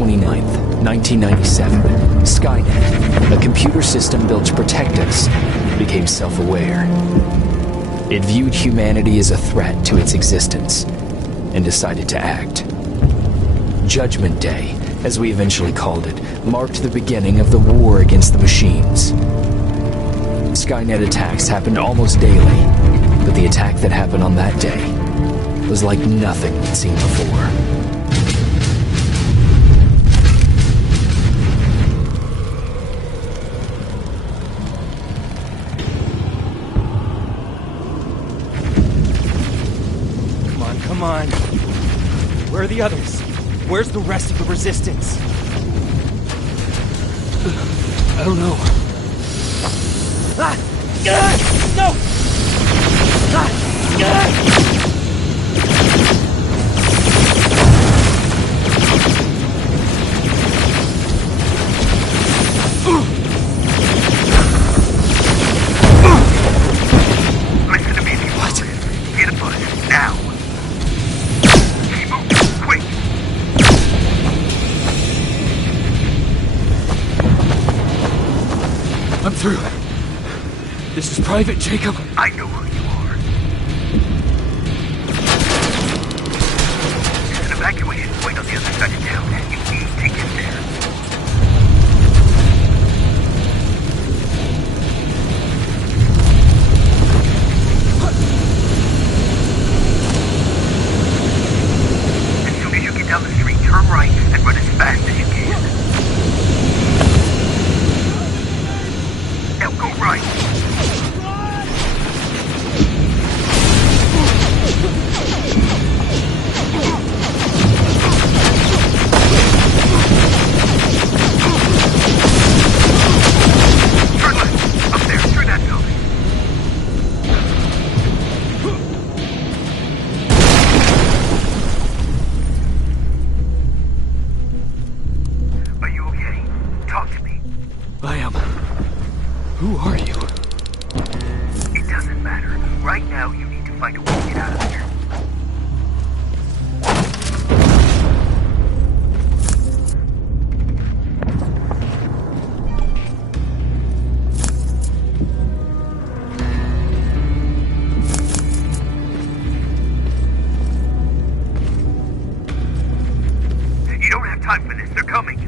29th, 1997, Skynet, a computer system built to protect us, became self-aware. It viewed humanity as a threat to its existence and decided to act. Judgment Day, as we eventually called it, marked the beginning of the war against the machines. Skynet attacks happened almost daily, but the attack that happened on that day was like nothing we'd seen before. Come on. Where are the others? Where's the rest of the resistance? I don't know. Ah! No! Ah! Listen to me if you want. Get a push, now. Keep moving, quick. I'm through. This is Private Jacob. I know who you are. There's an evacuation point on the other side of town. You need to get there. As soon as you get down the street, turn right and run as fast as you can. Now go right. Turn left. Up there, through that building. Are you okay? Talk to me. I am. Who are you? It doesn't matter. Right now, you need to find a way to get out of here. You don't have time for this. They're coming.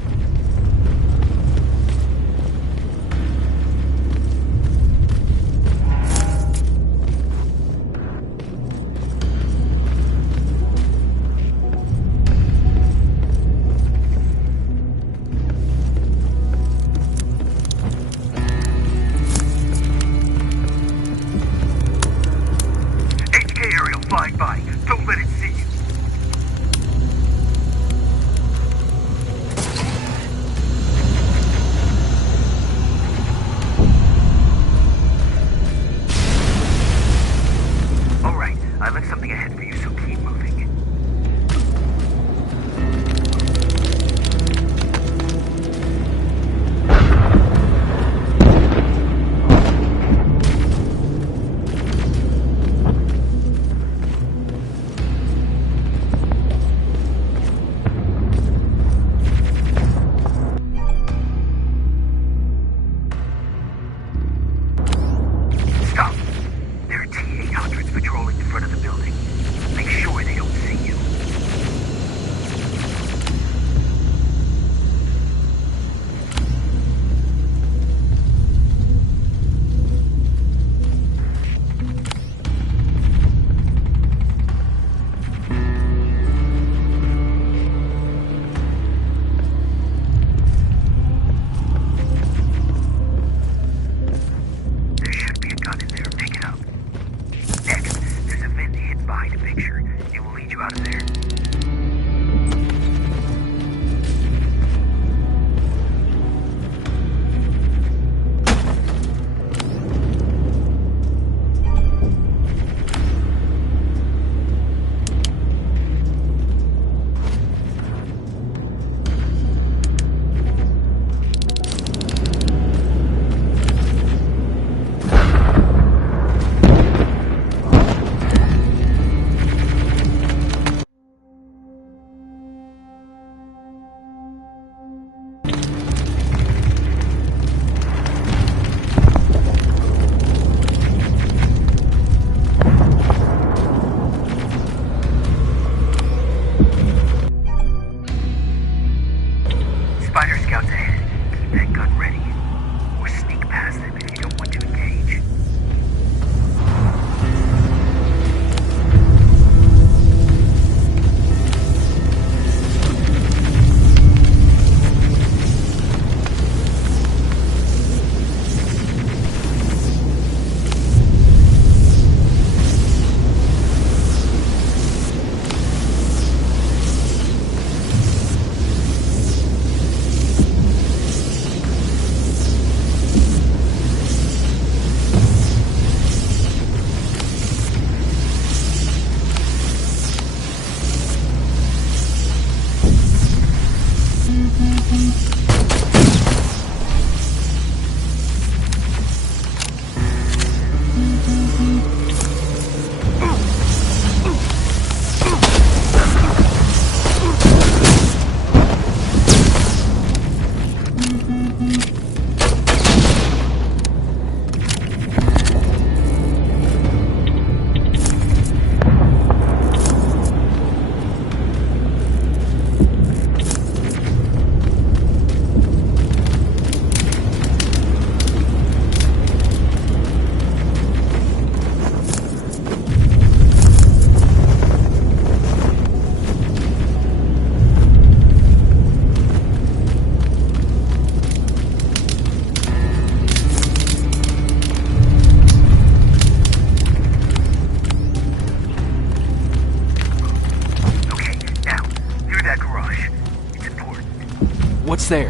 there?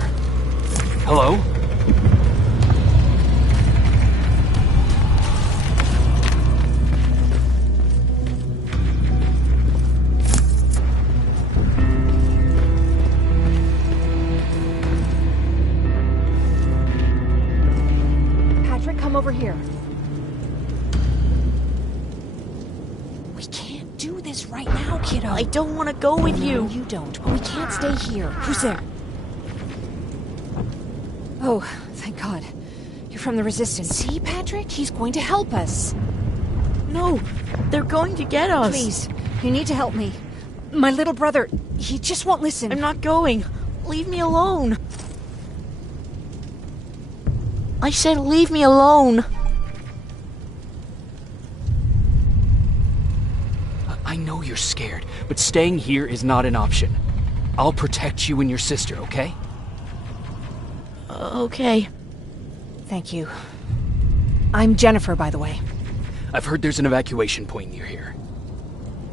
Hello? Patrick, come over here. We can't do this right now, kiddo. I don't want to go with you. No, you don't. But we can't stay here. Who's there? Oh, thank God. You're from the Resistance. See, Patrick? He's going to help us. No, they're going to get us. Please, you need to help me. My little brother, he just won't listen. I'm not going. Leave me alone. I said leave me alone. I know you're scared, but staying here is not an option. I'll protect you and your sister, okay? Okay. Thank you. I'm Jennifer, by the way. I've heard there's an evacuation point near here.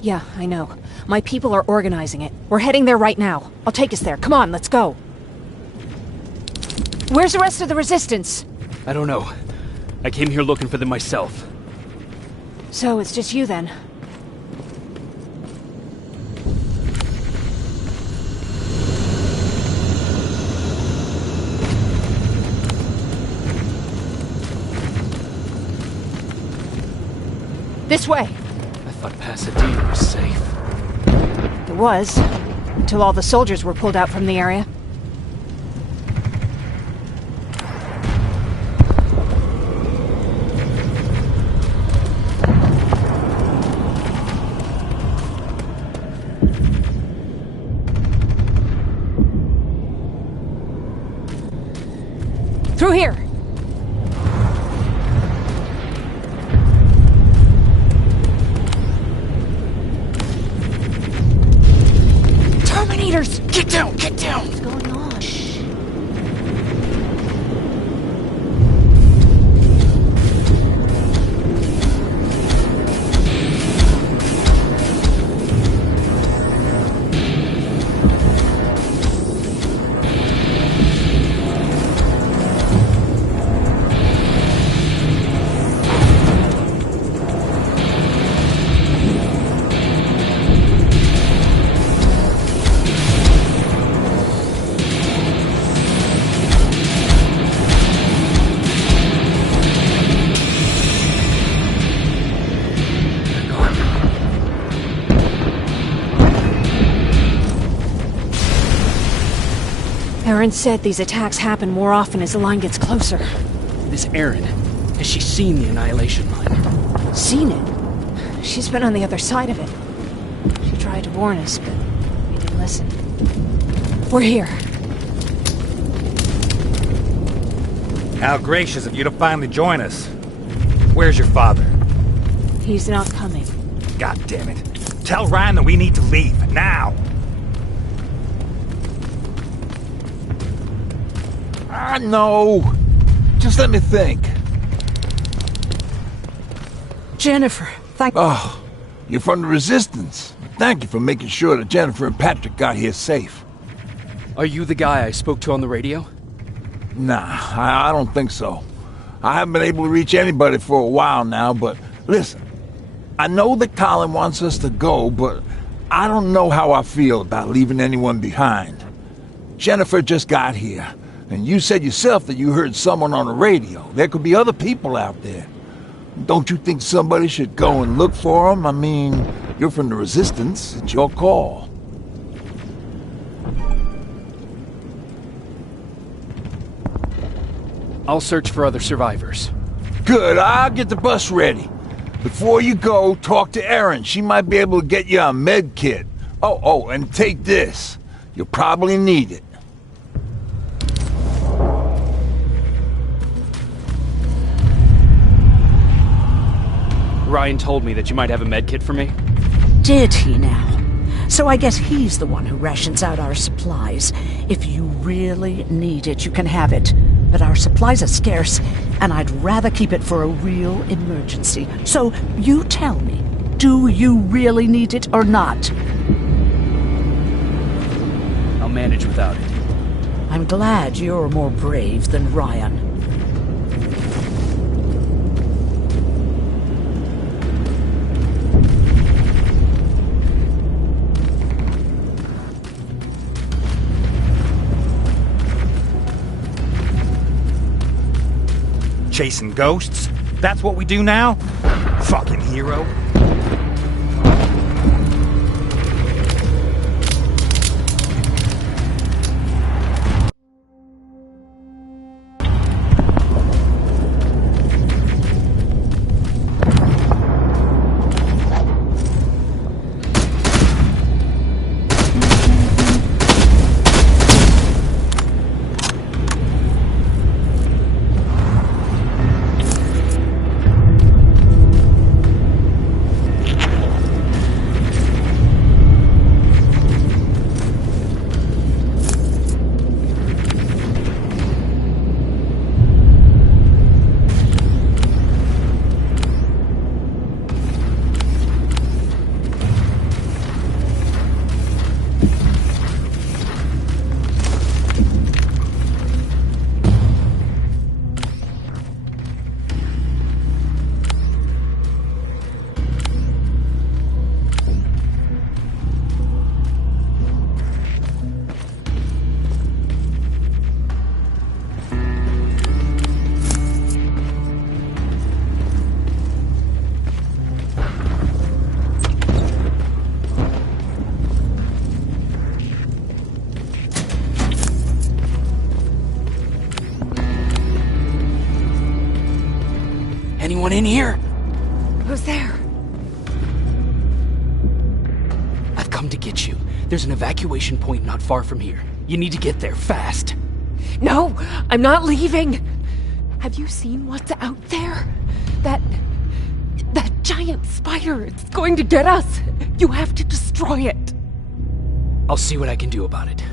Yeah, I know. My people are organizing it. We're heading there right now. I'll take us there. Come on, let's go. Where's the rest of the Resistance? I don't know. I came here looking for them myself. So, it's just you then? This way! I thought Pasadena was safe. It was, until all the soldiers were pulled out from the area. Through here! Terminators! Get down! Get down! What's going on? Shh. Erin said these attacks happen more often as the line gets closer. This Erin, has she seen the Annihilation Line? Seen it? She's been on the other side of it. She tried to warn us, but we didn't listen. We're here. How gracious of you to finally join us. Where's your father? He's not coming. God damn it. Tell Ryan that we need to leave, now! No. Just let me think. Jennifer, thank you. Oh, you're from the Resistance. Thank you for making sure that Jennifer and Patrick got here safe. Are you the guy I spoke to on the radio? Nah, I don't think so. I haven't been able to reach anybody for a while now, but listen. I know that Colin wants us to go, but I don't know how I feel about leaving anyone behind. Jennifer just got here. And you said yourself that you heard someone on the radio. There could be other people out there. Don't you think somebody should go and look for them? I mean, you're from the Resistance. It's your call. I'll search for other survivors. Good, I'll get the bus ready. Before you go, talk to Erin. She might be able to get you a med kit. Oh, and take this. You'll probably need it. Ryan told me that you might have a med kit for me. Did he now? So I guess he's the one who rations out our supplies. If you really need it, you can have it. But our supplies are scarce, and I'd rather keep it for a real emergency. So you tell me, do you really need it or not? I'll manage without it. I'm glad you're more brave than Ryan. Chasing ghosts? That's what we do now? Fucking hero. Anyone in here? Who's there? I've come to get you. There's an evacuation point not far from here. You need to get there fast. No, I'm not leaving. Have you seen what's out there? That giant spider. It's going to get us. You have to destroy it. I'll see what I can do about it.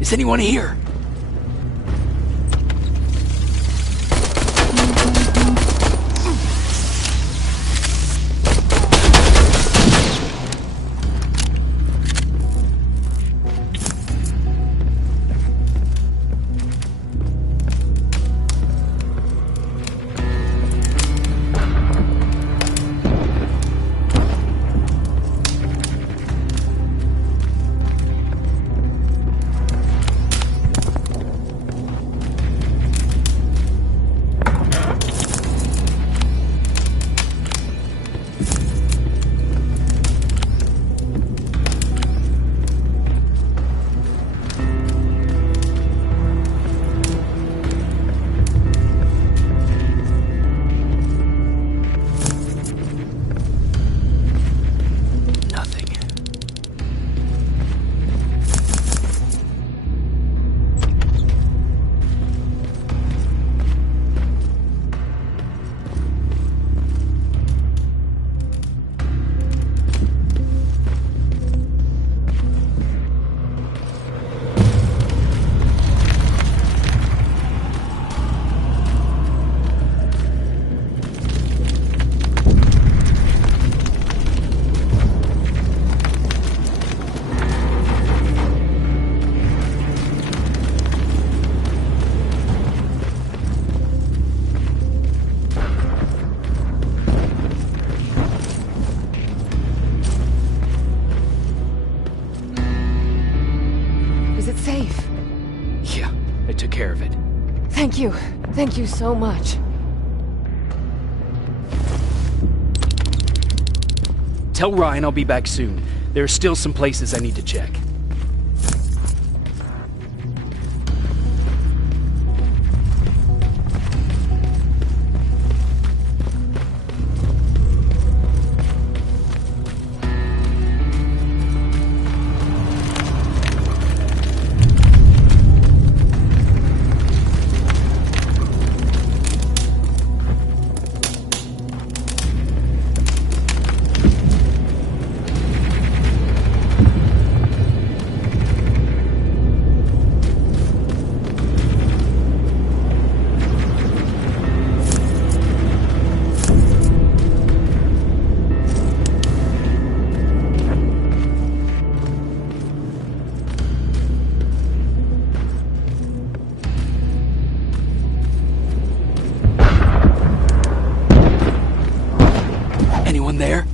Is anyone here? Thank you. Thank you so much. Tell Ryan I'll be back soon. There are still some places I need to check. Anyone there?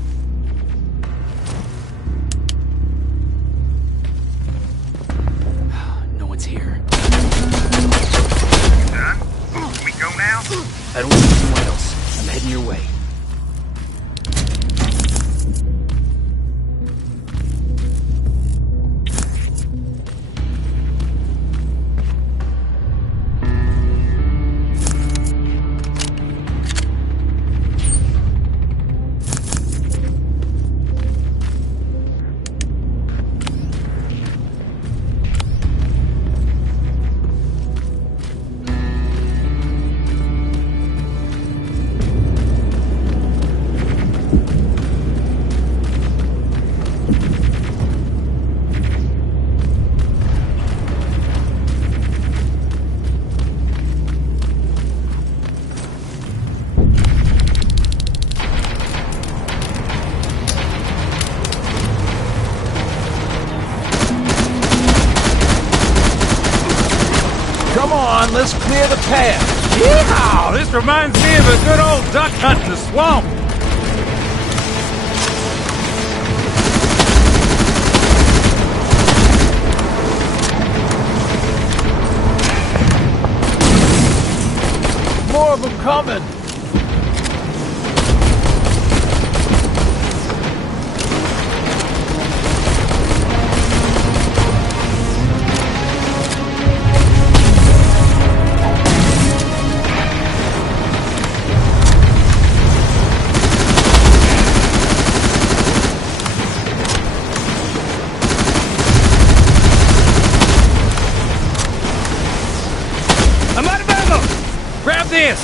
No one's here. Done? Can we go now? I don't see anyone else. I'm heading your way. Come on, let's clear the path. Yeehaw! This reminds me of a good old duck hunt in the swamp. More of them coming. I'm out of ammo! Grab this!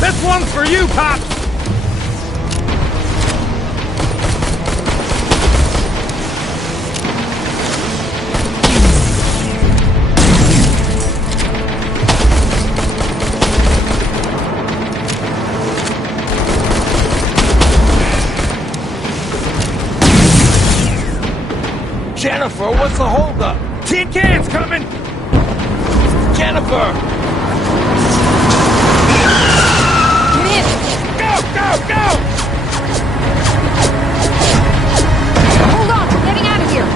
This one's for you, Pops! Jennifer, what's the holdup? Tin cans coming! Jennifer! Go, go, go! Hold on, we're getting out of here.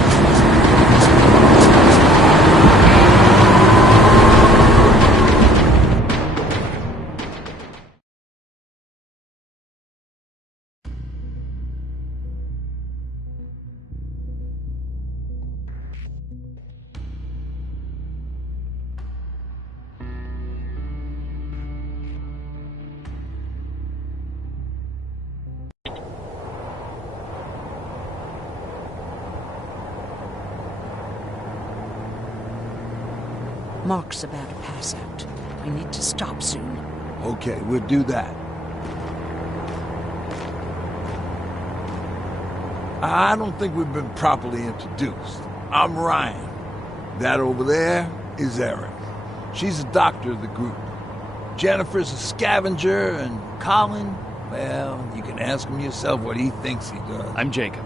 Mark's about to pass out. We need to stop soon. Okay, we'll do that. I don't think we've been properly introduced. I'm Ryan. That over there is Erin. She's the doctor of the group. Jennifer's a scavenger, and Colin, well, you can ask him yourself what he thinks he does. I'm Jacob.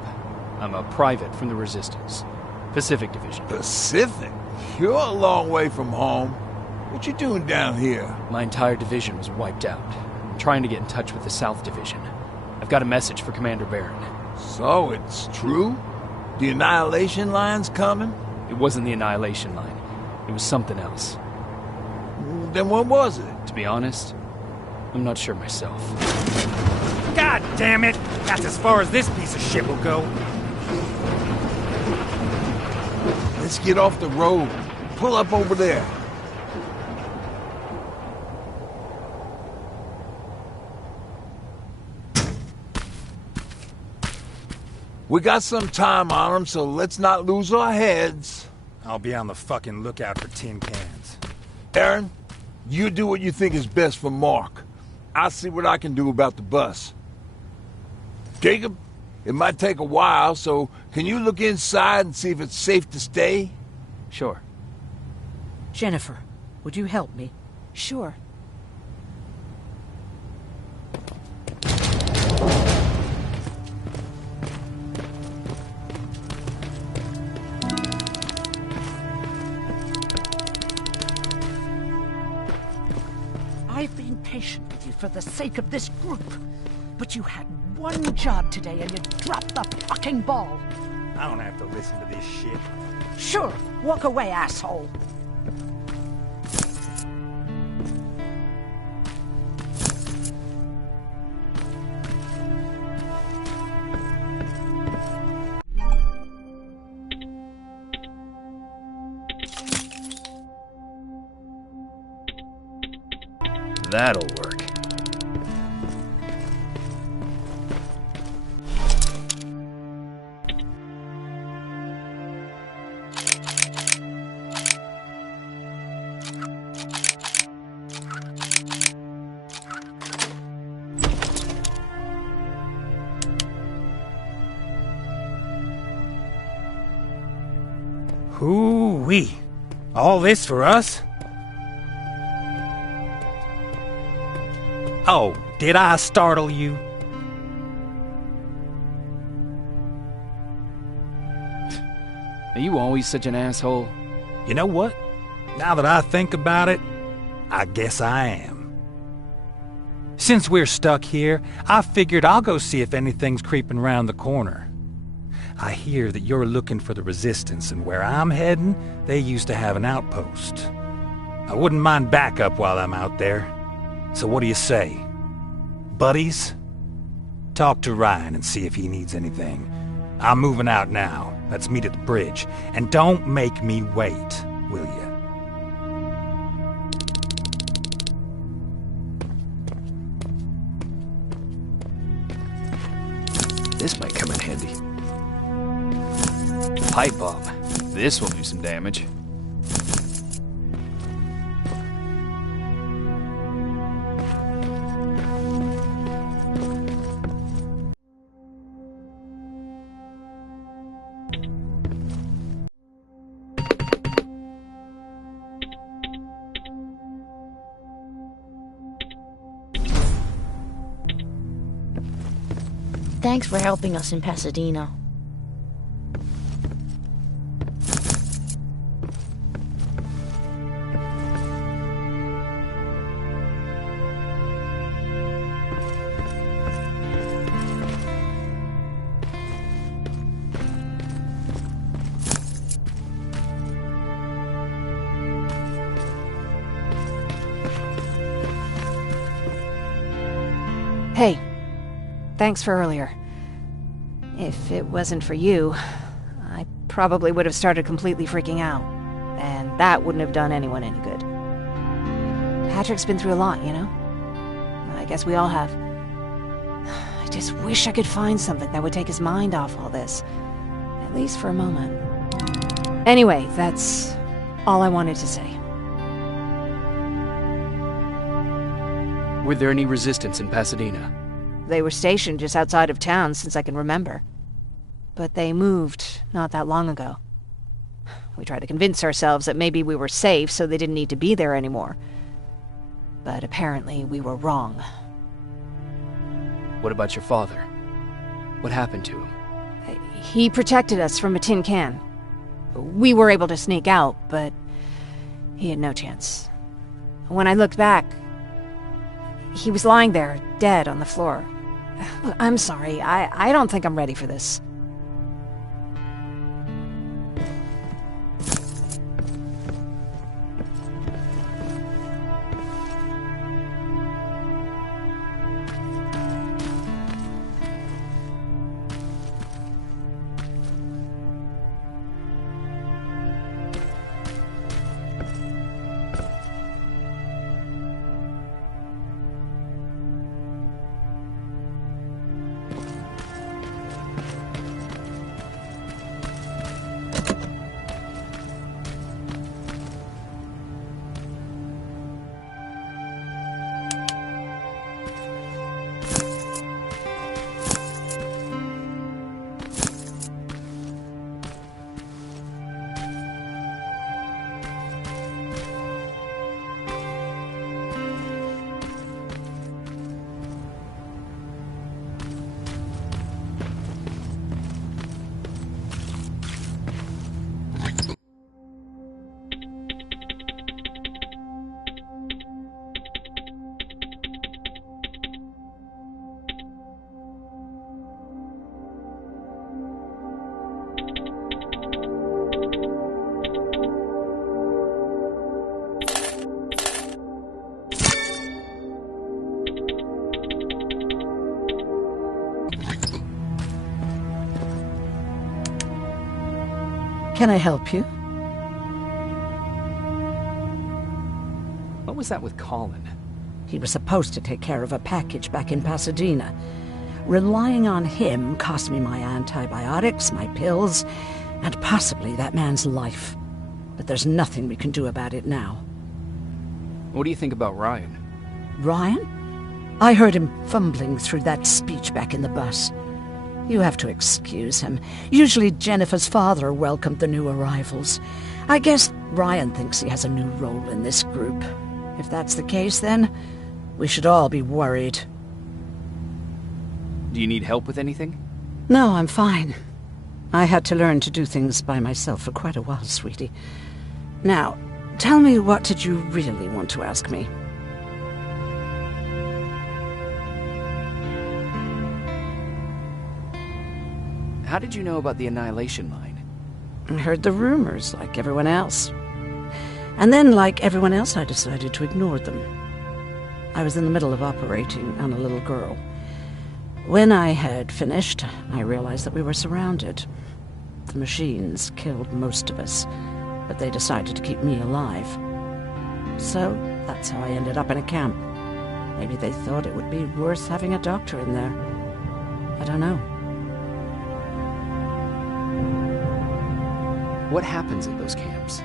I'm a private from the Resistance. Pacific Division. Pacific? You're a long way from home. What you doing down here? My entire division was wiped out. I'm trying to get in touch with the South Division. I've got a message for Commander Barron. So, it's true? The Annihilation Line's coming? It wasn't the Annihilation Line. It was something else. Then what was it? To be honest, I'm not sure myself. God damn it! That's as far as this piece of shit will go. Let's get off the road. Pull up over there. We got some time on them, so let's not lose our heads. I'll be on the fucking lookout for tin cans. Aaron, you do what you think is best for Mark. I'll see what I can do about the bus. Jacob, it might take a while, so can you look inside and see if it's safe to stay? Sure. Jennifer, would you help me? Sure. I've been patient with you for the sake of this group. But you had one job today and you dropped the fucking ball. I don't have to listen to this shit. Sure, walk away, asshole. That'll work. Hoo-wee. All this for us? Oh, did I startle you? Are you always such an asshole? You know what? Now that I think about it, I guess I am. Since we're stuck here, I figured I'll go see if anything's creeping around the corner. I hear that you're looking for the Resistance, and where I'm heading, they used to have an outpost. I wouldn't mind backup while I'm out there. So what do you say? Buddies? Talk to Ryan and see if he needs anything. I'm moving out now. Let's meet at the bridge. And don't make me wait, will you? This might come in handy. Pipe bomb. This will do some damage. Thanks for helping us in Pasadena. Hey, thanks for earlier. If it wasn't for you, I probably would have started completely freaking out. And that wouldn't have done anyone any good. Patrick's been through a lot, you know? I guess we all have. I just wish I could find something that would take his mind off all this. At least for a moment. Anyway, that's all I wanted to say. Were there any Resistance in Pasadena? They were stationed just outside of town since I can remember. But they moved not that long ago. We tried to convince ourselves that maybe we were safe so they didn't need to be there anymore. But apparently we were wrong. What about your father? What happened to him? He protected us from a tin can. We were able to sneak out, but he had no chance. When I looked back, he was lying there, dead on the floor. I'm sorry, I don't think I'm ready for this. Can I help you? What was that with Colin? He was supposed to take care of a package back in Pasadena. Relying on him cost me my antibiotics, my pills, and possibly that man's life. But there's nothing we can do about it now. What do you think about Ryan? Ryan? I heard him fumbling through that speech back in the bus. You have to excuse him. Usually Jennifer's father welcomed the new arrivals. I guess Ryan thinks he has a new role in this group. If that's the case, then we should all be worried. Do you need help with anything? No, I'm fine. I had to learn to do things by myself for quite a while, sweetie. Now, tell me, what did you really want to ask me? How did you know about the Annihilation Line? I heard the rumors, like everyone else. And then, like everyone else, I decided to ignore them. I was in the middle of operating on a little girl. When I had finished, I realized that we were surrounded. The machines killed most of us, but they decided to keep me alive. So, that's how I ended up in a camp. Maybe they thought it would be worth having a doctor in there. I don't know. What happens at those camps?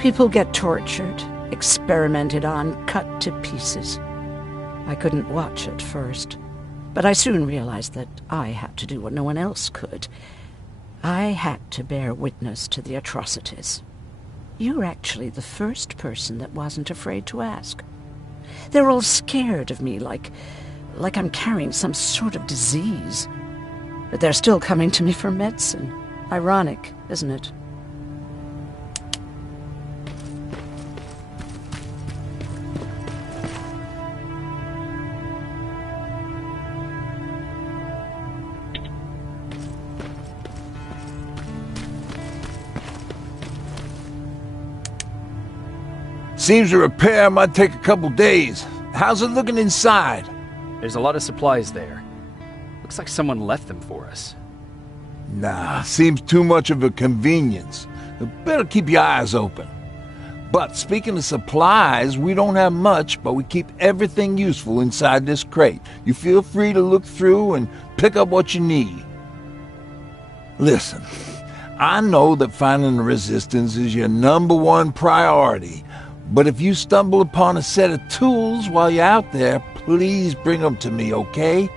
People get tortured, experimented on, cut to pieces. I couldn't watch at first, but I soon realized that I had to do what no one else could. I had to bear witness to the atrocities. You're actually the first person that wasn't afraid to ask. They're all scared of me, like I'm carrying some sort of disease. But they're still coming to me for medicine. Ironic, isn't it? Seems a repair might take a couple days. How's it looking inside? There's a lot of supplies there. Looks like someone left them for us. Nah, seems too much of a convenience. Better keep your eyes open. But speaking of supplies, we don't have much, but we keep everything useful inside this crate. You feel free to look through and pick up what you need. Listen, I know that finding the resistance is your #1 priority, but if you stumble upon a set of tools while you're out there, please bring them to me, okay?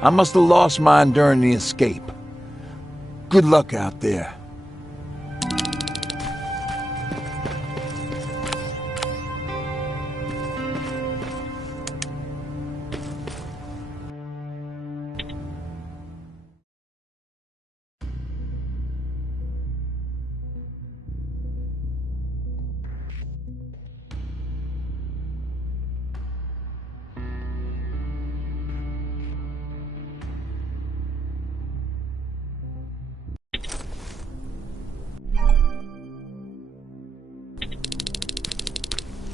I must have lost mine during the escape. Good luck out there.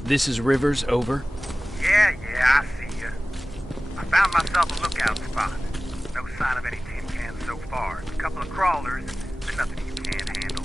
This is Rivers, over. Yeah, I see ya. I found myself a lookout spot. No sign of any tin cans so far. A couple of crawlers, but nothing you can't handle.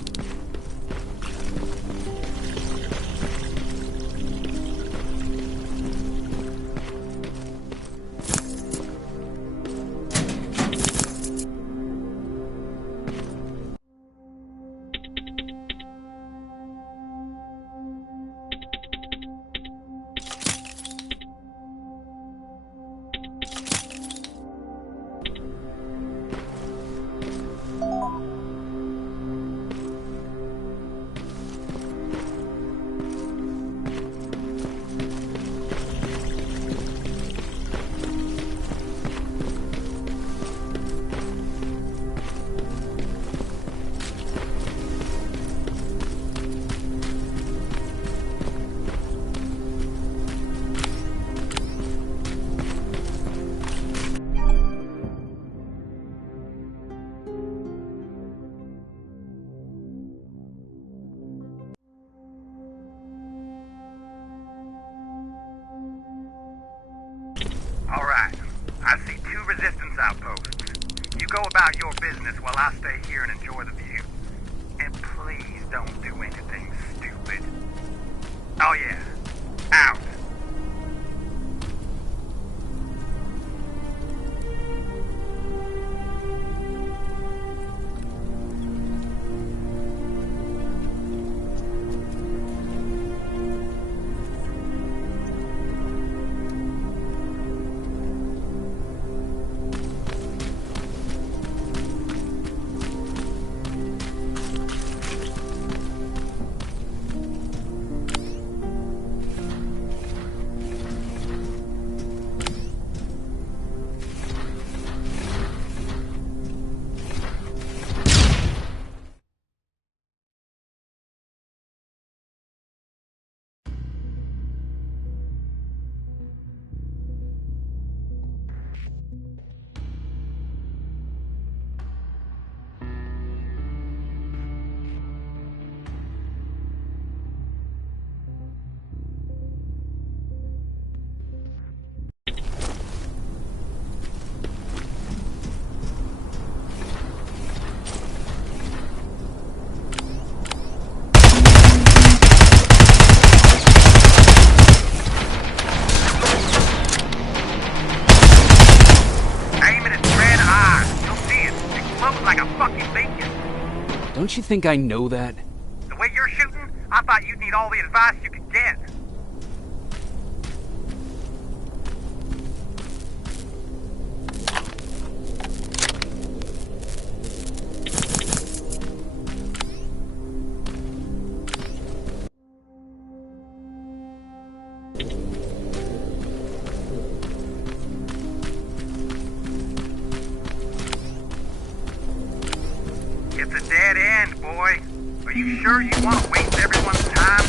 Alright, I see 2 resistance outposts. You go about your business while I stay here and enjoy the view. And please Don't do anything stupid. Oh yeah. Out. Don't you think I know that? The way you're shooting, I thought you'd need all the advice you could get. It's a dead end, boy. Are you sure you want to waste everyone's time?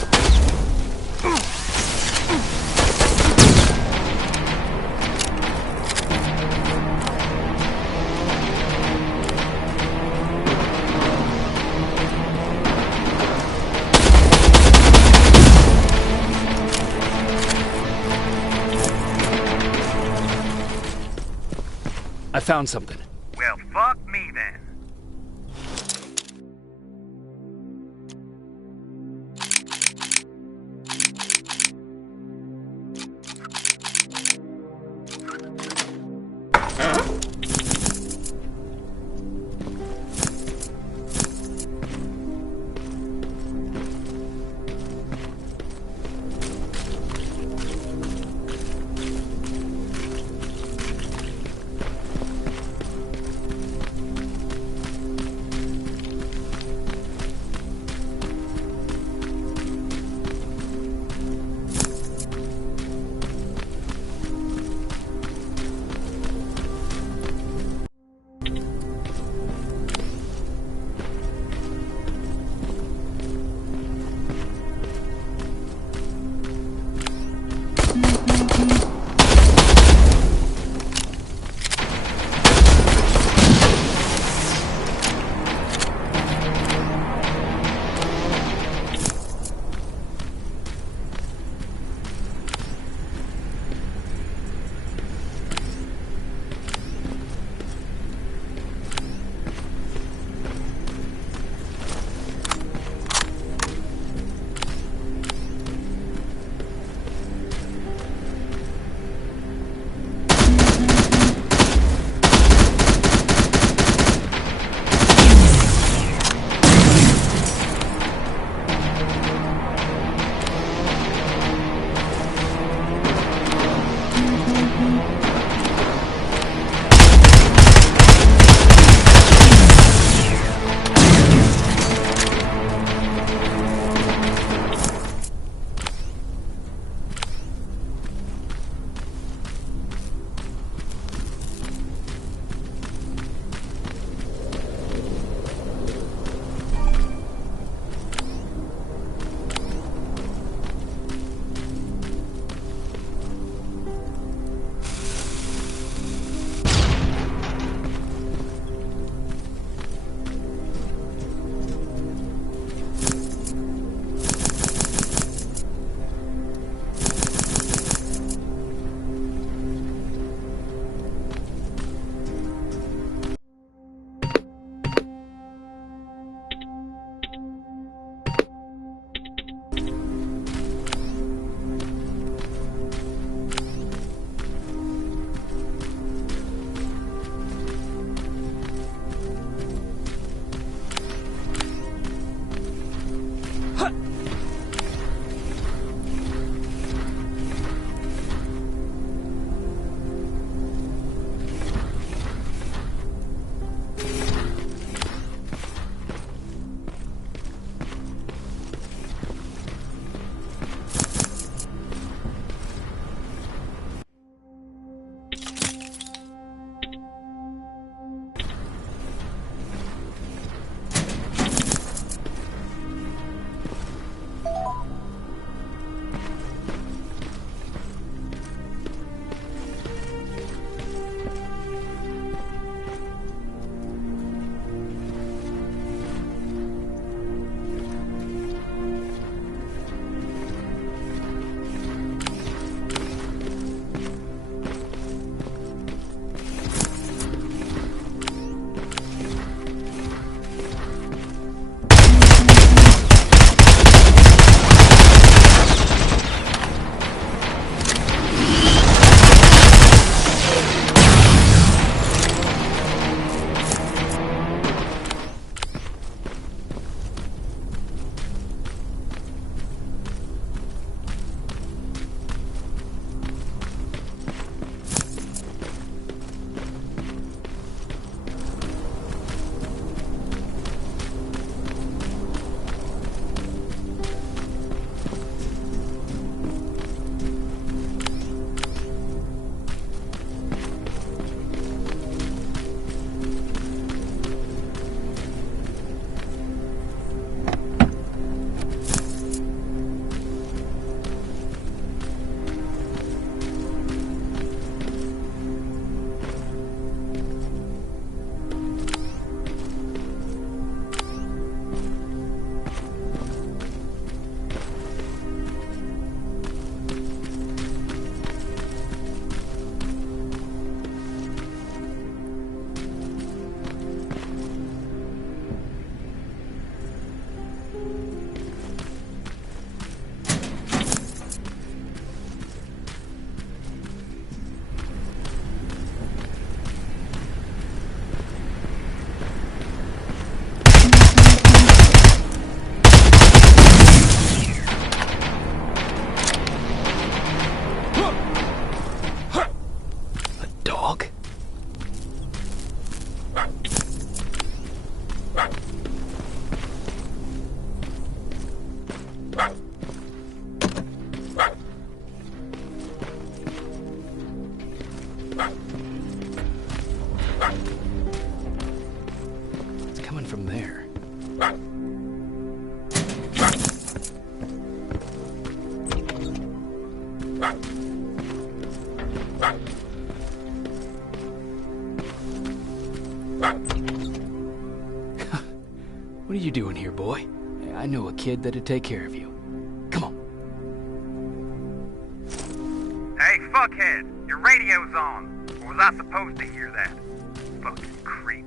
I found something. Well, fuck me then. boy. I know a kid that'd take care of you. Come on. Hey, fuckhead, your radio's on. Or was I supposed to hear that? Fucking creep.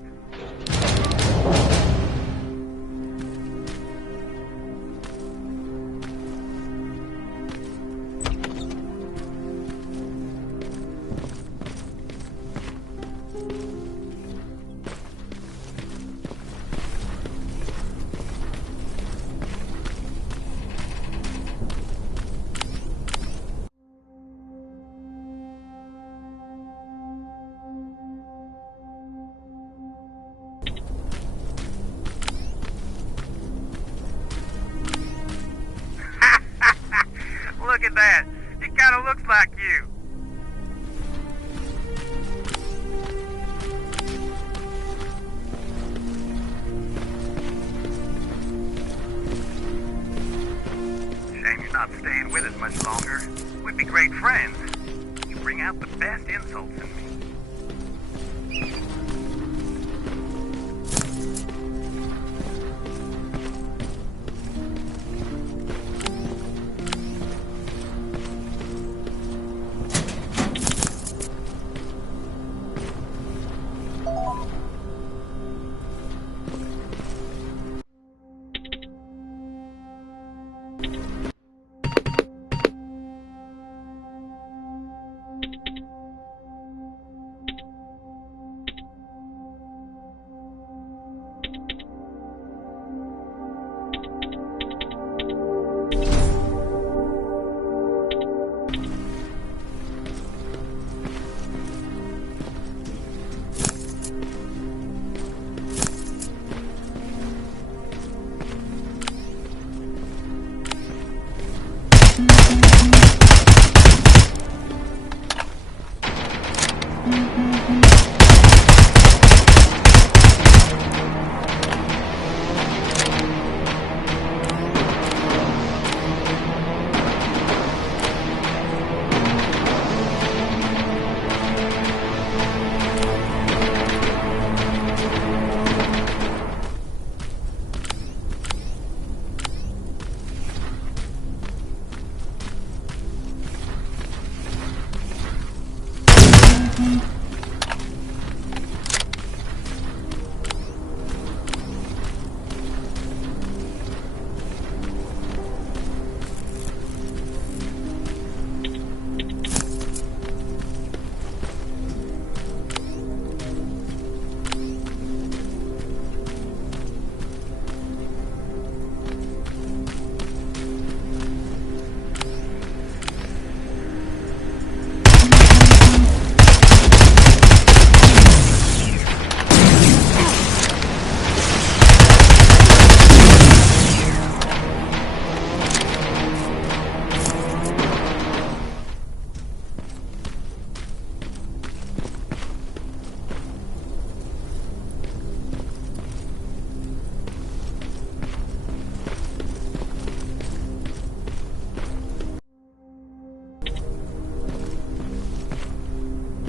Look at that. He kinda looks like you. Shame you're not staying with us much longer. We'd be great friends. You bring out the best insults in me.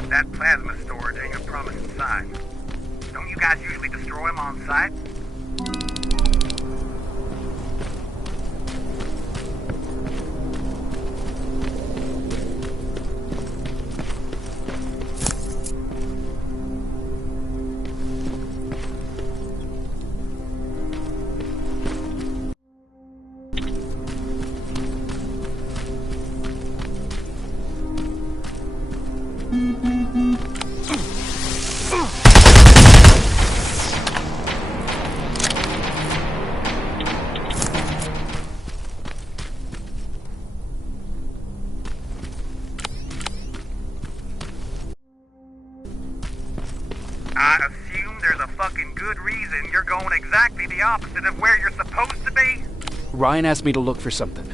That plasma storage ain't a promising sign. Don't you guys usually destroy them on site? I assume there's a fucking good reason you're going exactly the opposite of where you're supposed to be? Ryan asked me to look for something.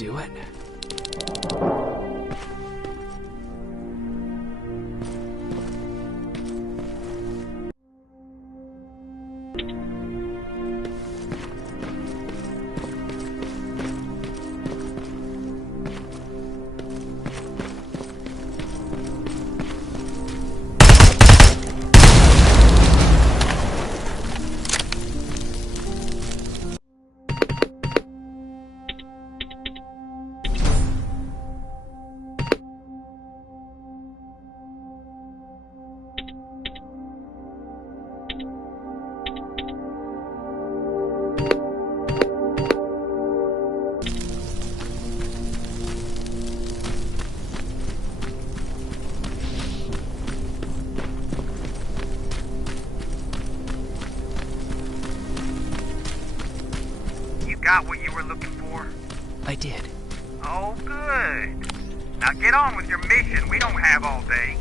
do it? Got what you were looking for? I did. Oh, good. Now get on with your mission. We don't have all day.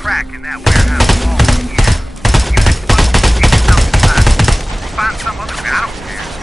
crack in that warehouse wall. Yeah. Use explosives to get yourself inside. Or find some other guy. I don't care.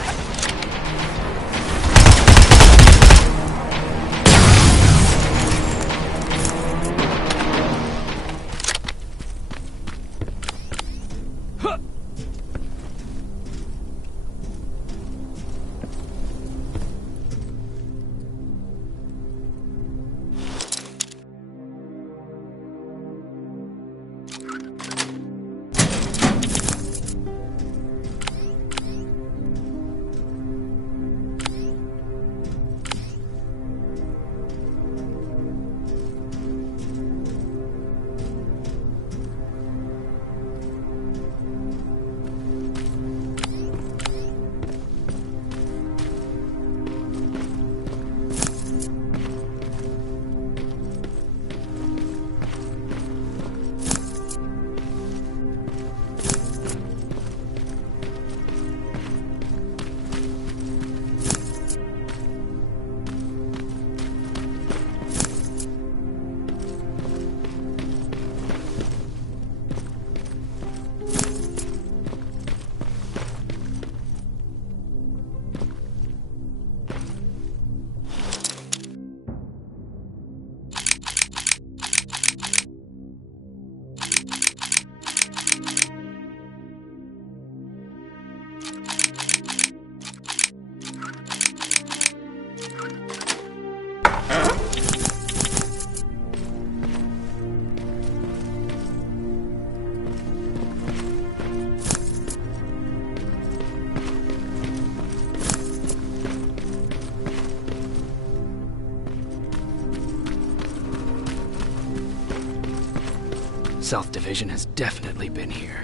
South Division has definitely been here.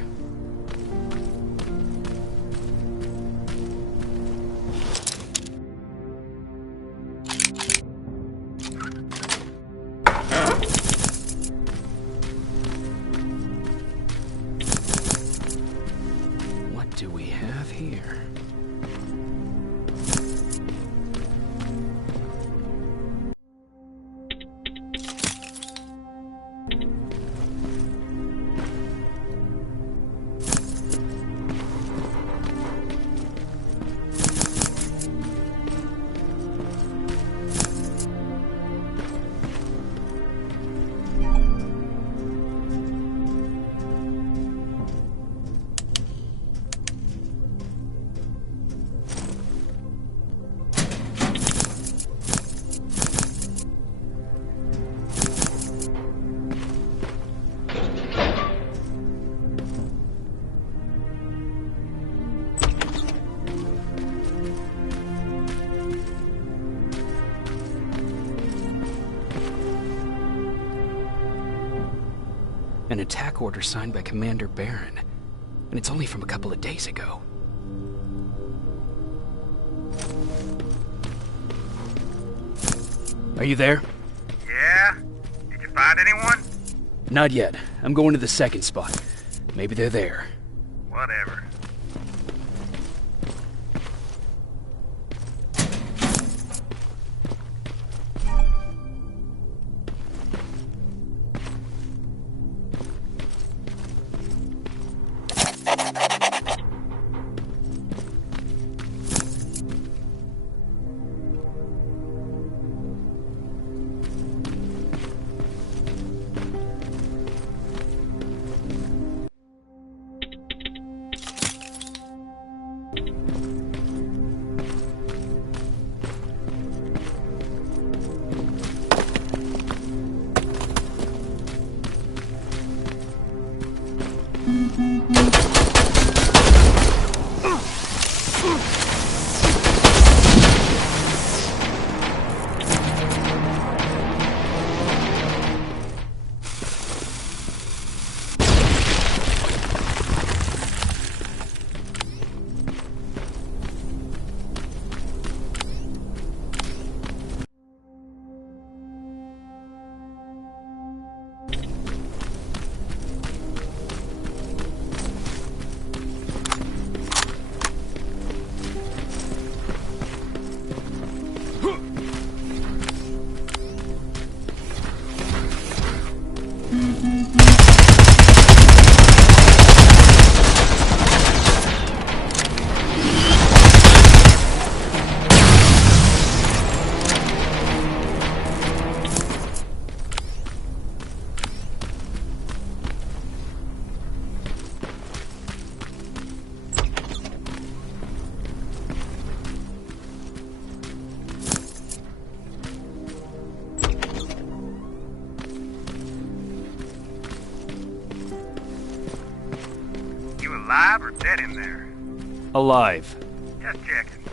What do we have here? An attack order signed by Commander Barron, and it's only from a couple of days ago. Are you there? Yeah? Did you find anyone? Not yet. I'm going to the second spot. Maybe they're there. Whatever. Alive or dead in there? Alive. Just checking.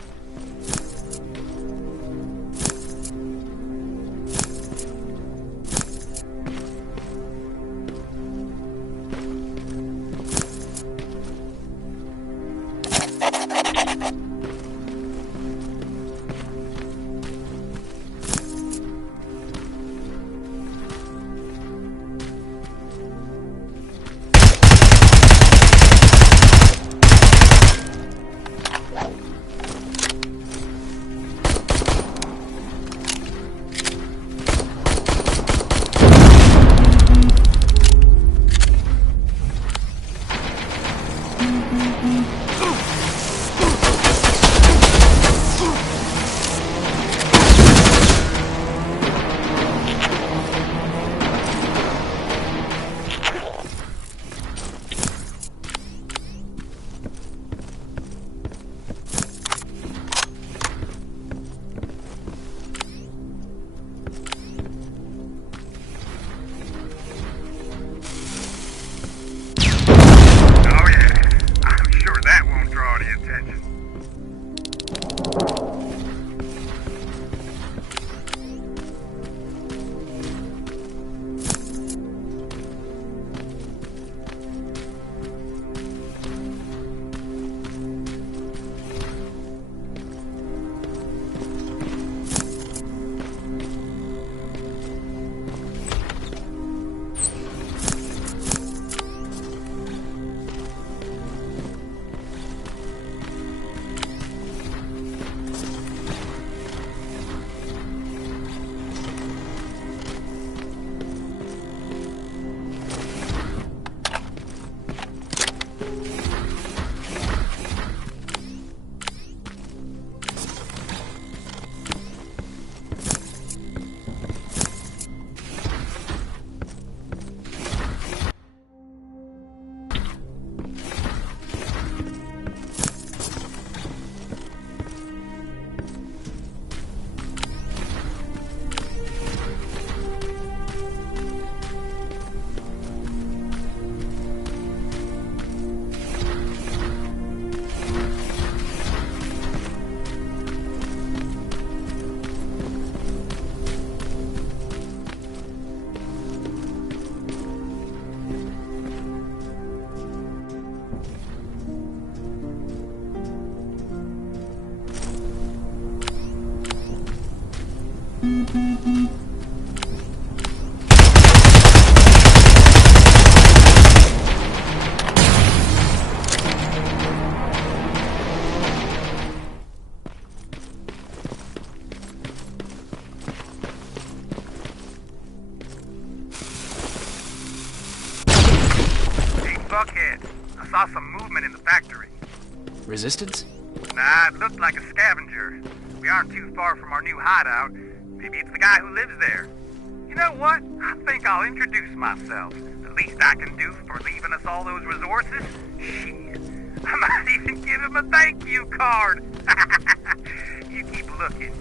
Buckhead, I saw some movement in the factory. Resistance? Nah, it looked like a scavenger. We aren't too far from our new hideout. Maybe it's the guy who lives there. You know what? I think I'll introduce myself. The least I can do for leaving us all those resources? Shit. I might even give him a thank you card. You keep looking.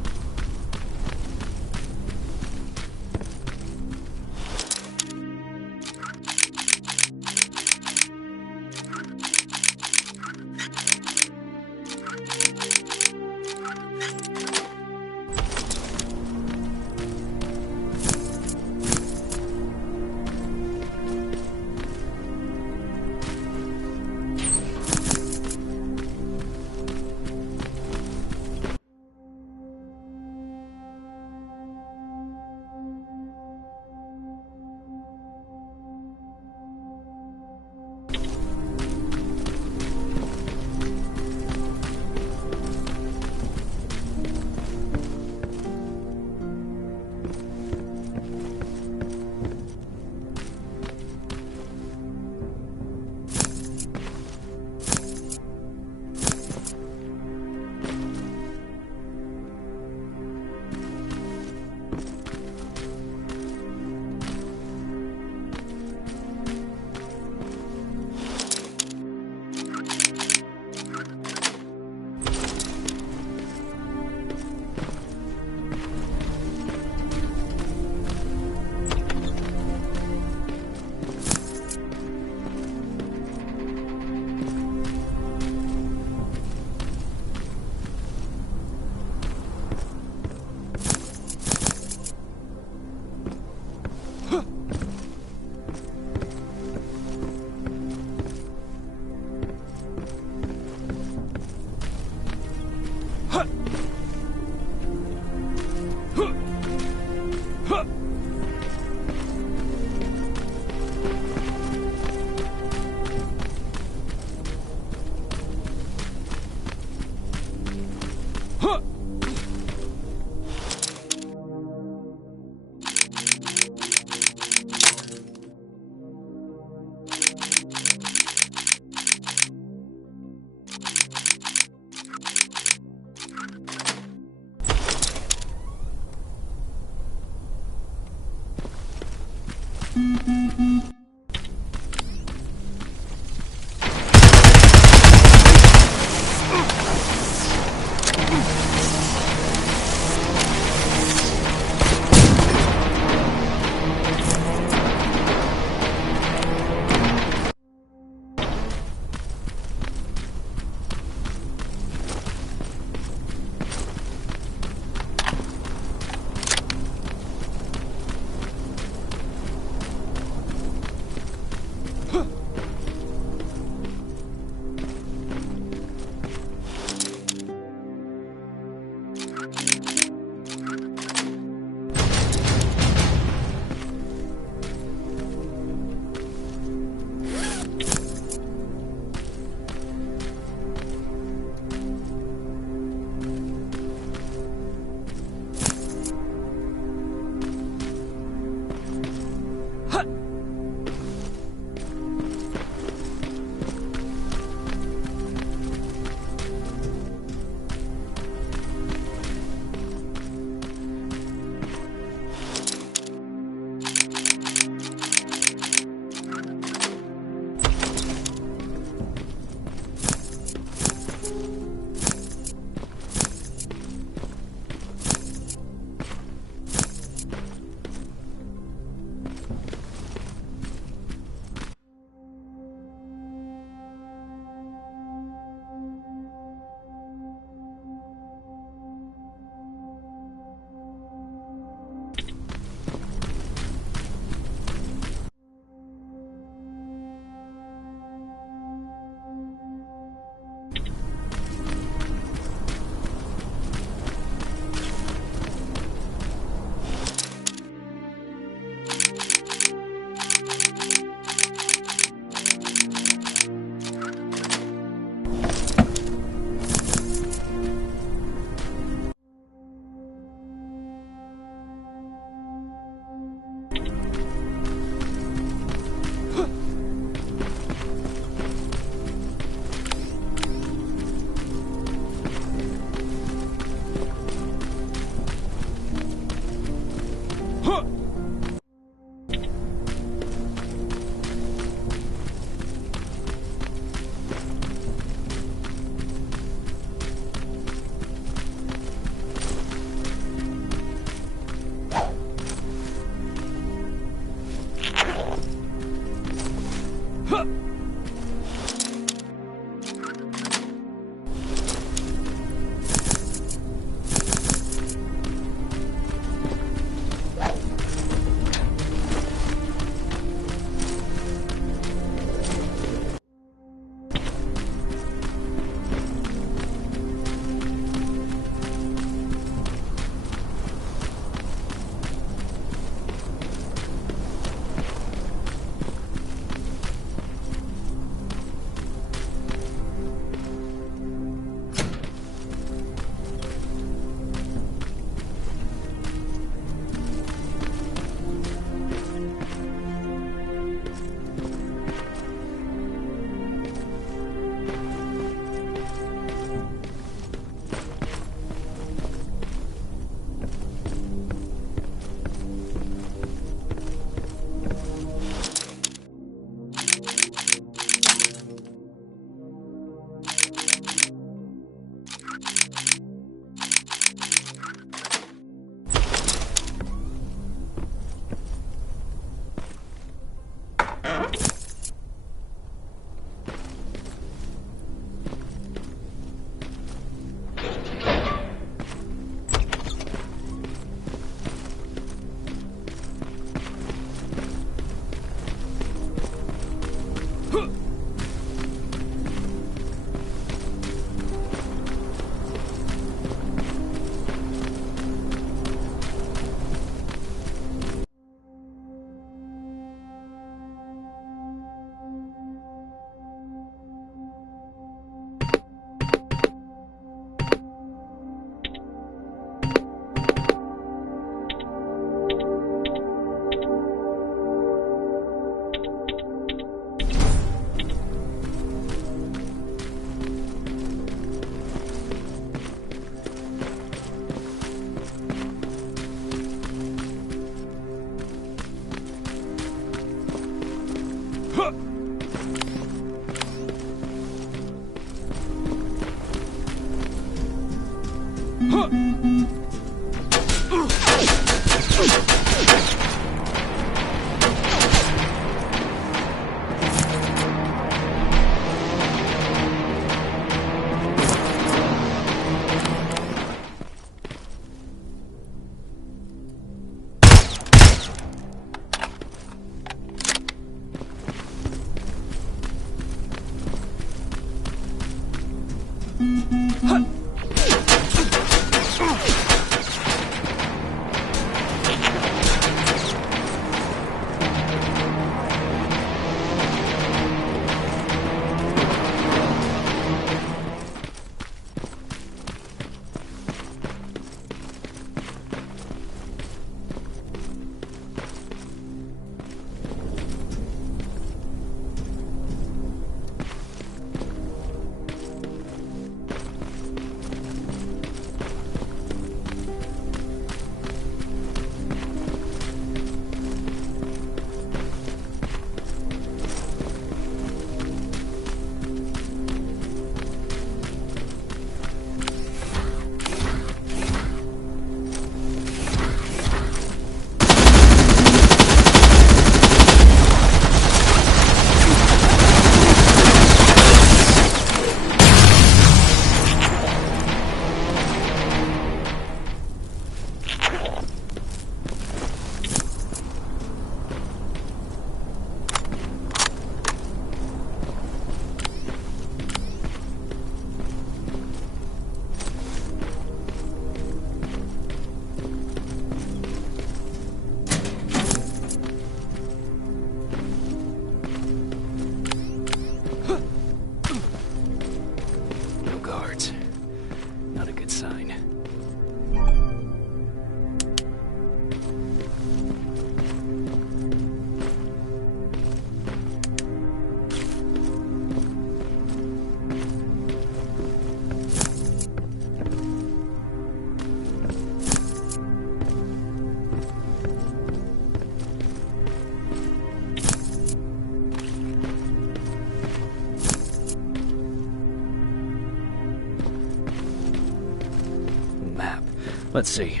Let's see.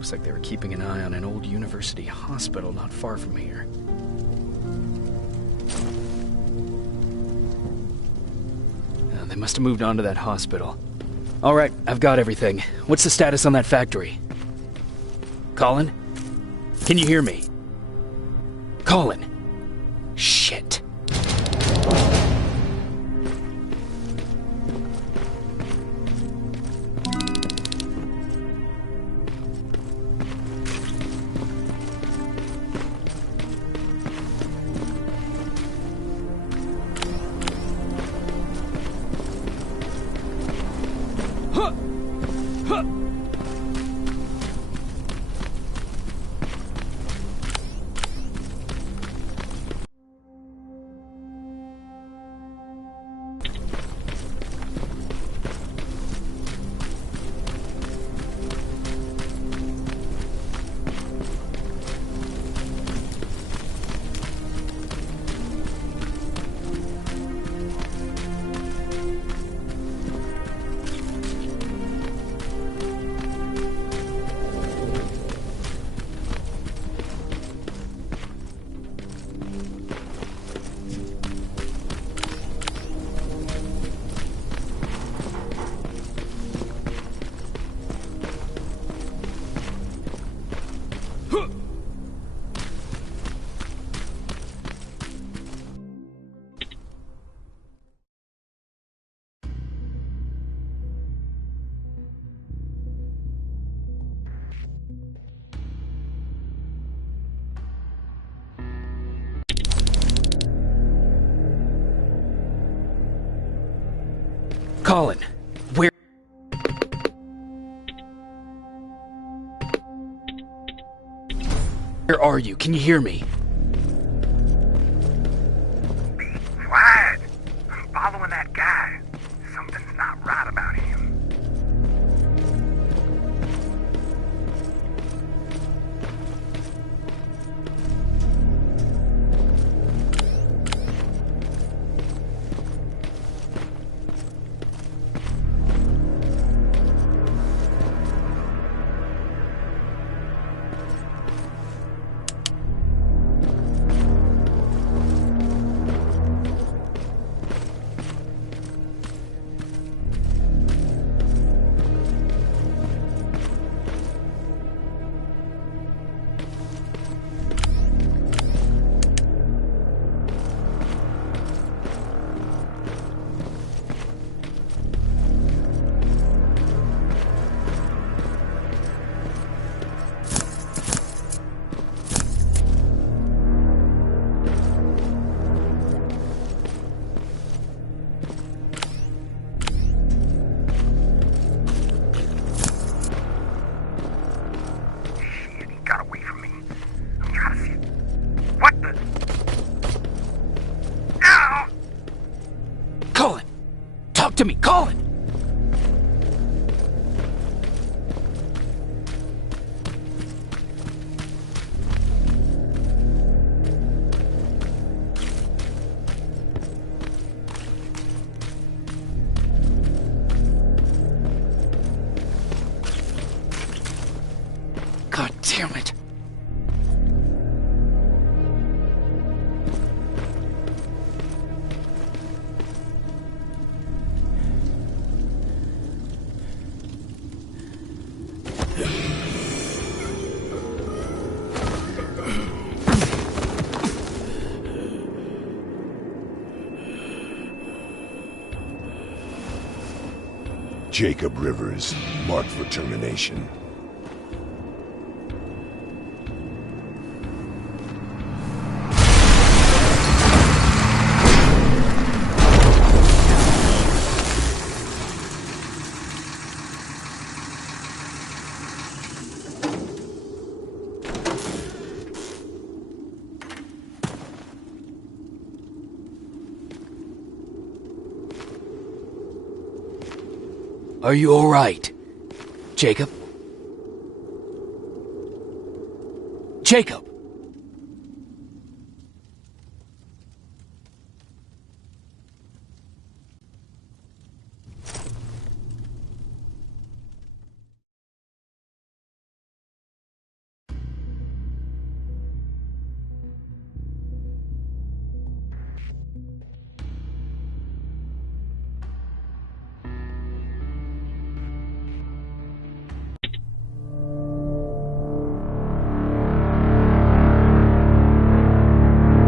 Looks like they were keeping an eye on an old university hospital not far from here. They must have moved on to that hospital. All right, I've got everything. What's the status on that factory? Colin? Can you hear me? Colin? Shit. Colin, where are you? Can you hear me? Be quiet. I'm following that guy. Something's not right about him. To me, Colin! God damn it. Jacob Rivers, marked for termination. Are you all right, Jacob? Jacob!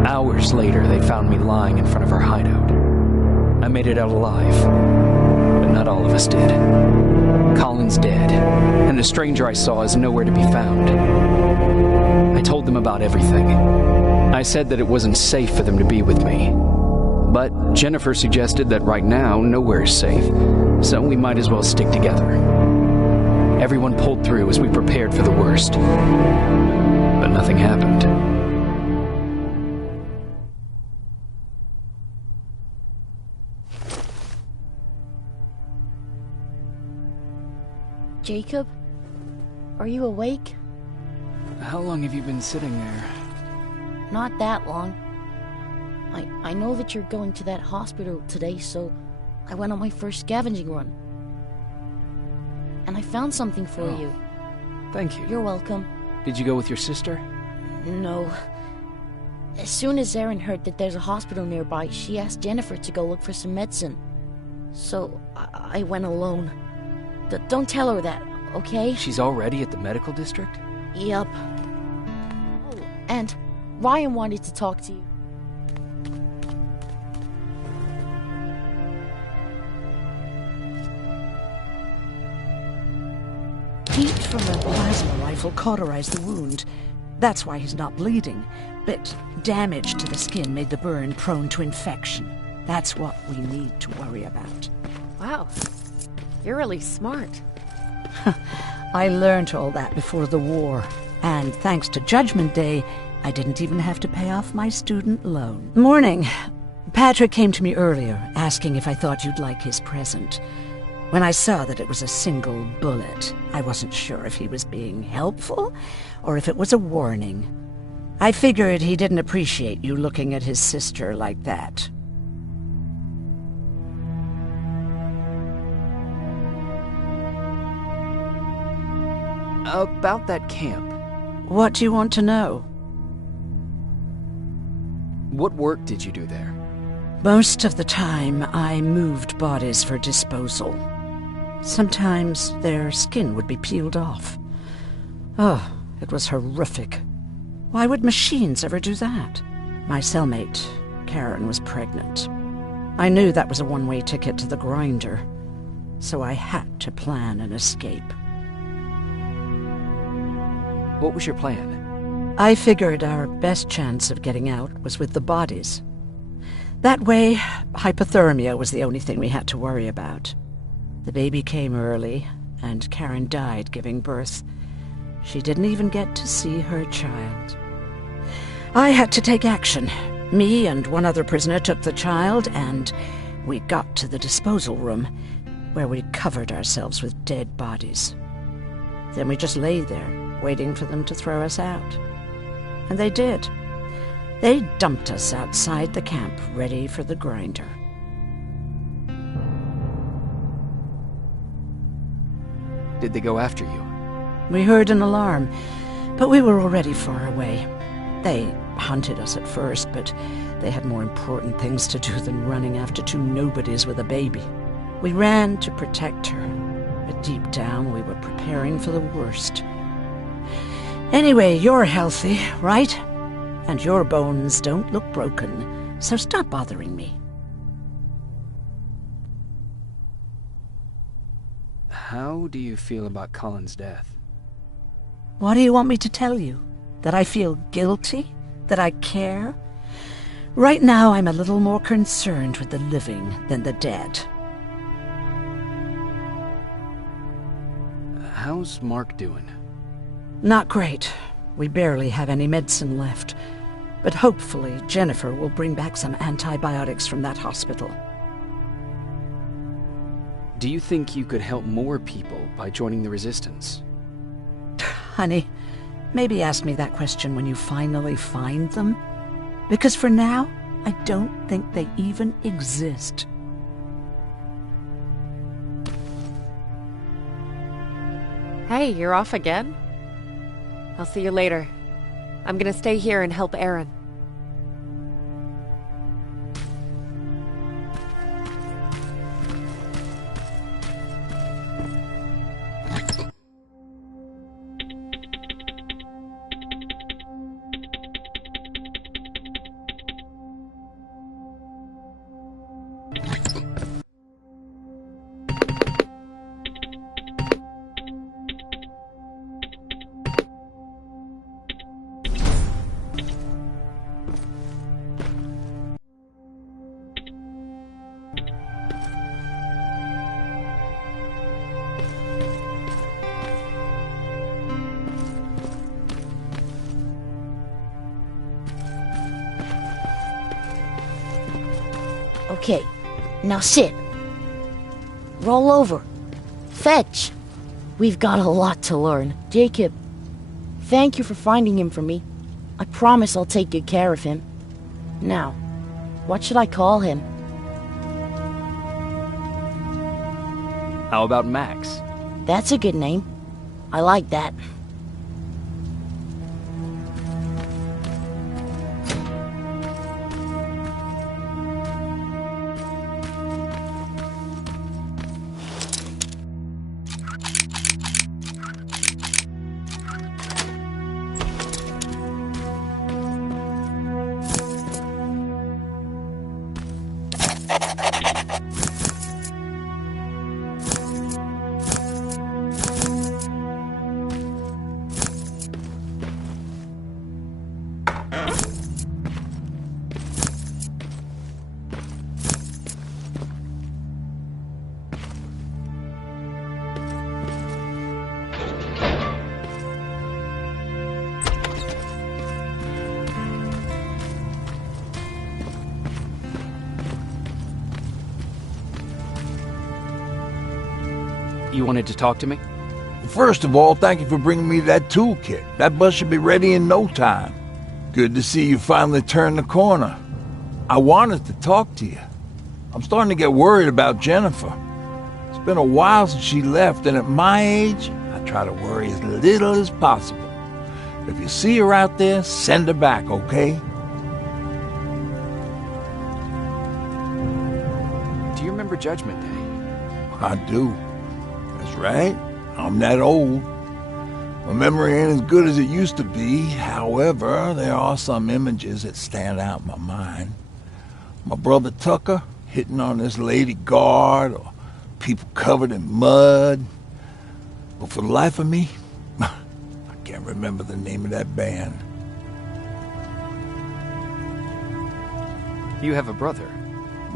Hours later, they found me lying in front of our hideout. I made it out alive, but not all of us did. Colin's dead, and the stranger I saw is nowhere to be found. I told them about everything. I said that it wasn't safe for them to be with me. But Jennifer suggested that right now, nowhere is safe, so we might as well stick together. Everyone pulled through as we prepared for the worst, but nothing happened. Jacob? Are you awake? How long have you been sitting there? Not that long. I know that you're going to that hospital today, so I went on my first scavenging run. And I found something for you. Thank you. You're welcome. Did you go with your sister? No. As soon as Erin heard that there's a hospital nearby, she asked Jennifer to go look for some medicine. So I went alone. Don't tell her that, okay? She's already at the medical district? Yup. Oh, and Ryan wanted to talk to you. Heat from the plasma rifle cauterized the wound. That's why he's not bleeding. But damage to the skin made the burn prone to infection. That's what we need to worry about. Wow. You're really smart. I learned all that before the war, and thanks to Judgment Day, I didn't even have to pay off my student loan. Morning. Patrick came to me earlier, asking if I thought you'd like his present. When I saw that it was a single bullet, I wasn't sure if he was being helpful or if it was a warning. I figured he didn't appreciate you looking at his sister like that. About that camp. What do you want to know? What work did you do there? Most of the time, I moved bodies for disposal. Sometimes their skin would be peeled off. Oh, it was horrific. Why would machines ever do that? My cellmate, Karen, was pregnant. I knew that was a one-way ticket to the grinder, so I had to plan an escape. What was your plan? I figured our best chance of getting out was with the bodies. That way, hypothermia was the only thing we had to worry about. The baby came early, and Karen died giving birth. She didn't even get to see her child. I had to take action. Me and one other prisoner took the child, and we got to the disposal room, where we covered ourselves with dead bodies. Then we just lay there, waiting for them to throw us out. And they did. They dumped us outside the camp, ready for the grinder. Did they go after you? We heard an alarm, but we were already far away. They hunted us at first, but they had more important things to do than running after two nobodies with a baby. We ran to protect her, but deep down we were preparing for the worst. Anyway, you're healthy, right? And your bones don't look broken, so stop bothering me. How do you feel about Colin's death? What do you want me to tell you? That I feel guilty? That I care? Right now, I'm a little more concerned with the living than the dead. How's Mark doing? Not great. We barely have any medicine left. But hopefully, Jennifer will bring back some antibiotics from that hospital. Do you think you could help more people by joining the Resistance? Honey, maybe ask me that question when you finally find them. Because for now, I don't think they even exist. Hey, you're off again? I'll see you later. I'm gonna stay here and help Aaron. Okay, now sit. Roll over. Fetch. We've got a lot to learn. Jacob, thank you for finding him for me. I promise I'll take good care of him. Now, what should I call him? How about Max? That's a good name. I like that. You wanted to talk to me? First of all, thank you for bringing me that toolkit. That bus should be ready in no time. Good to see you finally turned the corner. I wanted to talk to you. I'm starting to get worried about Jennifer. It's been a while since she left, and at my age, I try to worry as little as possible. If you see her out there, send her back, okay? Do you remember Judgment Day? I do. That's right. I'm that old. My memory ain't as good as it used to be. However, there are some images that stand out in my mind. My brother Tucker hitting on this lady guard, or people covered in mud. But for the life of me, I can't remember the name of that band. You have a brother?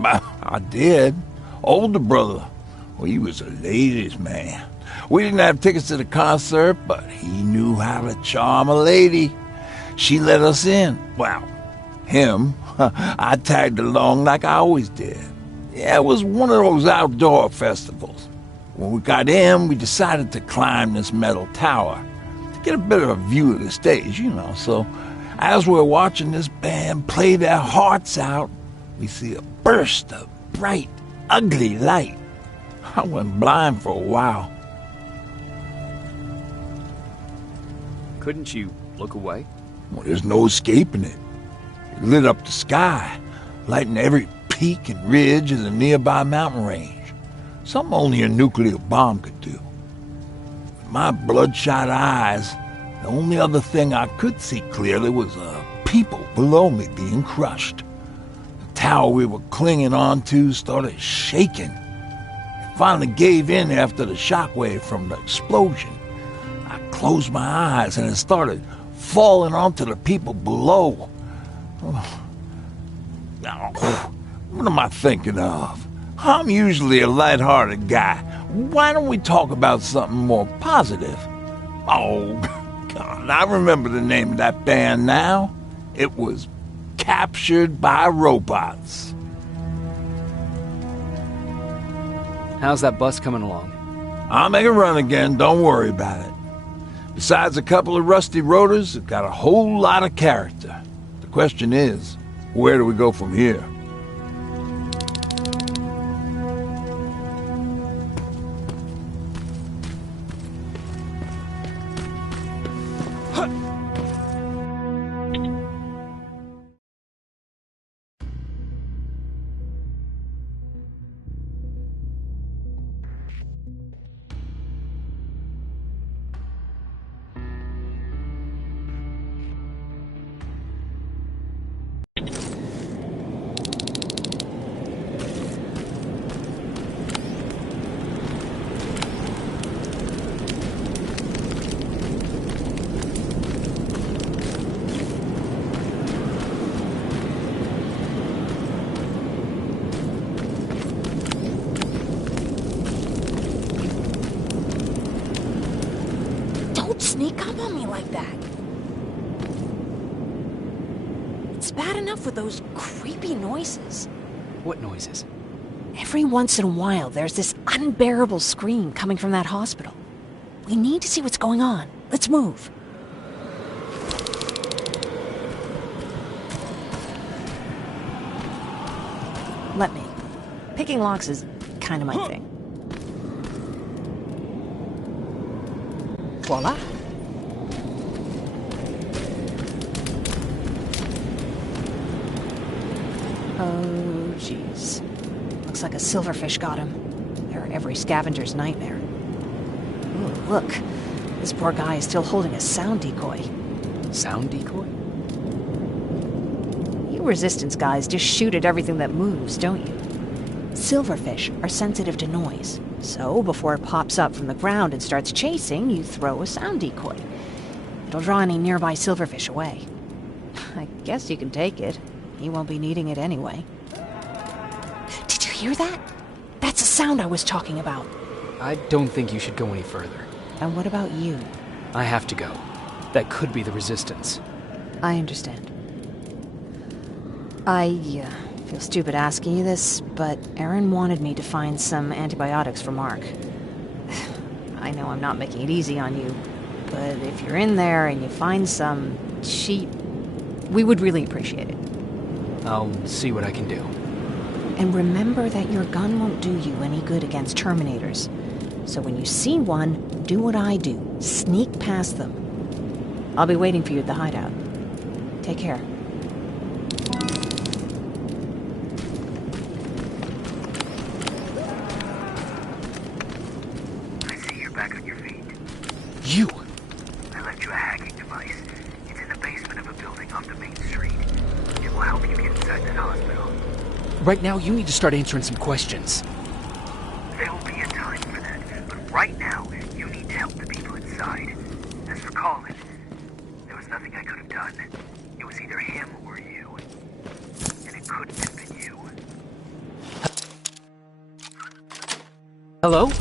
I did. Older brother. Well, he was a ladies' man. We didn't have tickets to the concert, but he knew how to charm a lady. She let us in. Well, him. I tagged along like I always did. Yeah, it was one of those outdoor festivals. When we got in, we decided to climb this metal tower to get a better view of the stage, you know. So as we're watching this band play their hearts out, we see a burst of bright, ugly light. I went blind for a while. Couldn't you look away? Well, there's no escaping it. It lit up the sky, lighting every peak and ridge of the nearby mountain range. Something only a nuclear bomb could do. With my bloodshot eyes, the only other thing I could see clearly was people below me being crushed. The tower we were clinging onto started shaking. It finally gave in after the shockwave from the explosion. I closed my eyes and it started falling onto the people below. What am I thinking of? I'm usually a light-hearted guy. Why don't we talk about something more positive? Oh, God, I remember the name of that band now. It was Captured by Robots. How's that bus coming along? I'll make a run again, don't worry about it. Besides a couple of rusty rotors, it got a whole lot of character. The question is, where do we go from here? Sneak up on me like that. It's bad enough with those creepy noises. What noises? Every once in a while, there's this unbearable scream coming from that hospital. We need to see what's going on. Let's move. Let me. Picking locks is kind of my thing. Voila. Oh, jeez. Looks like a silverfish got him. They're every scavenger's nightmare. Ooh, look. This poor guy is still holding a sound decoy. Sound decoy? You resistance guys just shoot at everything that moves, don't you? Silverfish are sensitive to noise. So, before it pops up from the ground and starts chasing, you throw a sound decoy. It'll draw any nearby silverfish away. I guess you can take it. He won't be needing it anyway. Did you hear that? That's the sound I was talking about. I don't think you should go any further. And what about you? I have to go. That could be the Resistance. I understand. I feel stupid asking you this, but Aaron wanted me to find some antibiotics for Mark. I know I'm not making it easy on you, but if you're in there and you find some cheap, we would really appreciate it. I'll see what I can do. And remember that your gun won't do you any good against Terminators. So when you see one, do what I do. Sneak past them. I'll be waiting for you at the hideout. Take care. I see you're back on your feet. You! I left you a hacking device. It's in the basement of a building off the main street. It will help you get inside that hospital. Right now, you need to start answering some questions. There will be a time for that, but right now, you need to help the people inside. As for Colin, there was nothing I could have done. It was either him or you. And it couldn't have been you. Hello?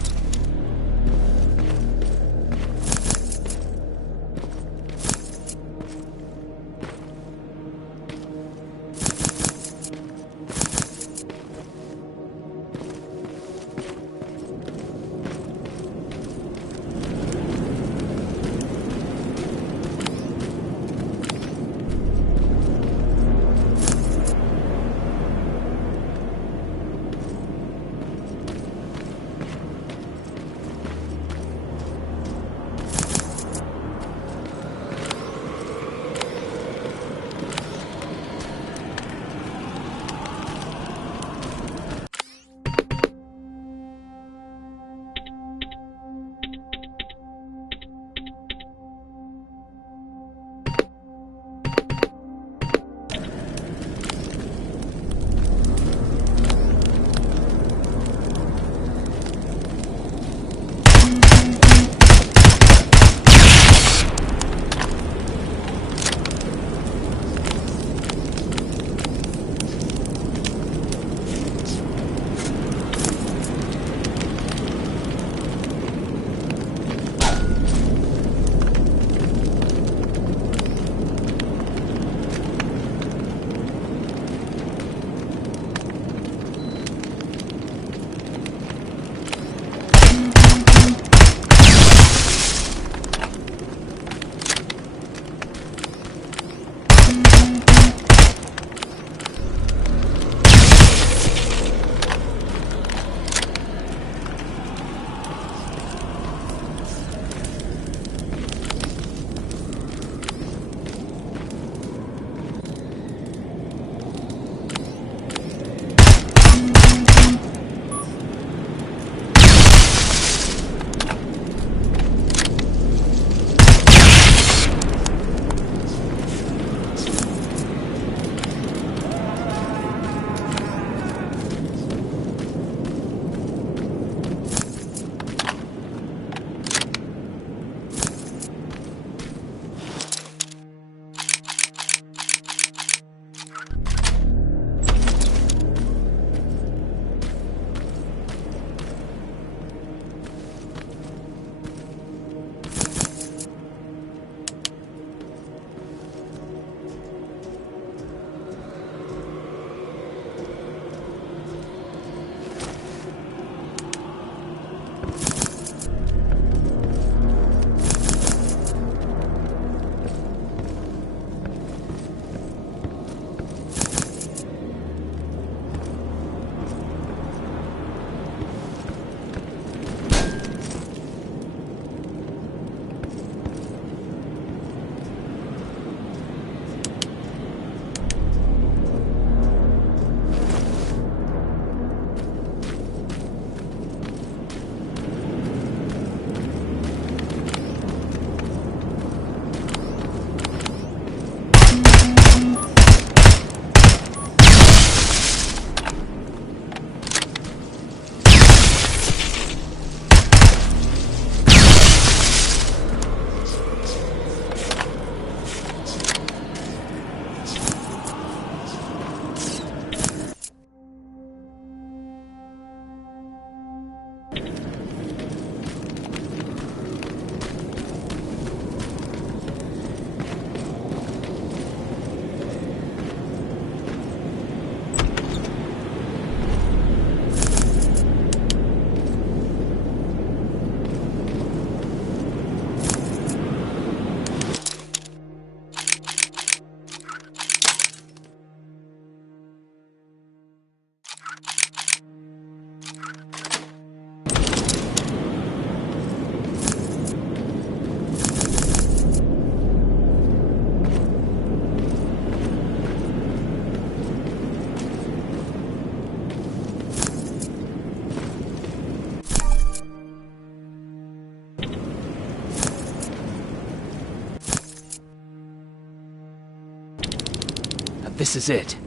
This is it.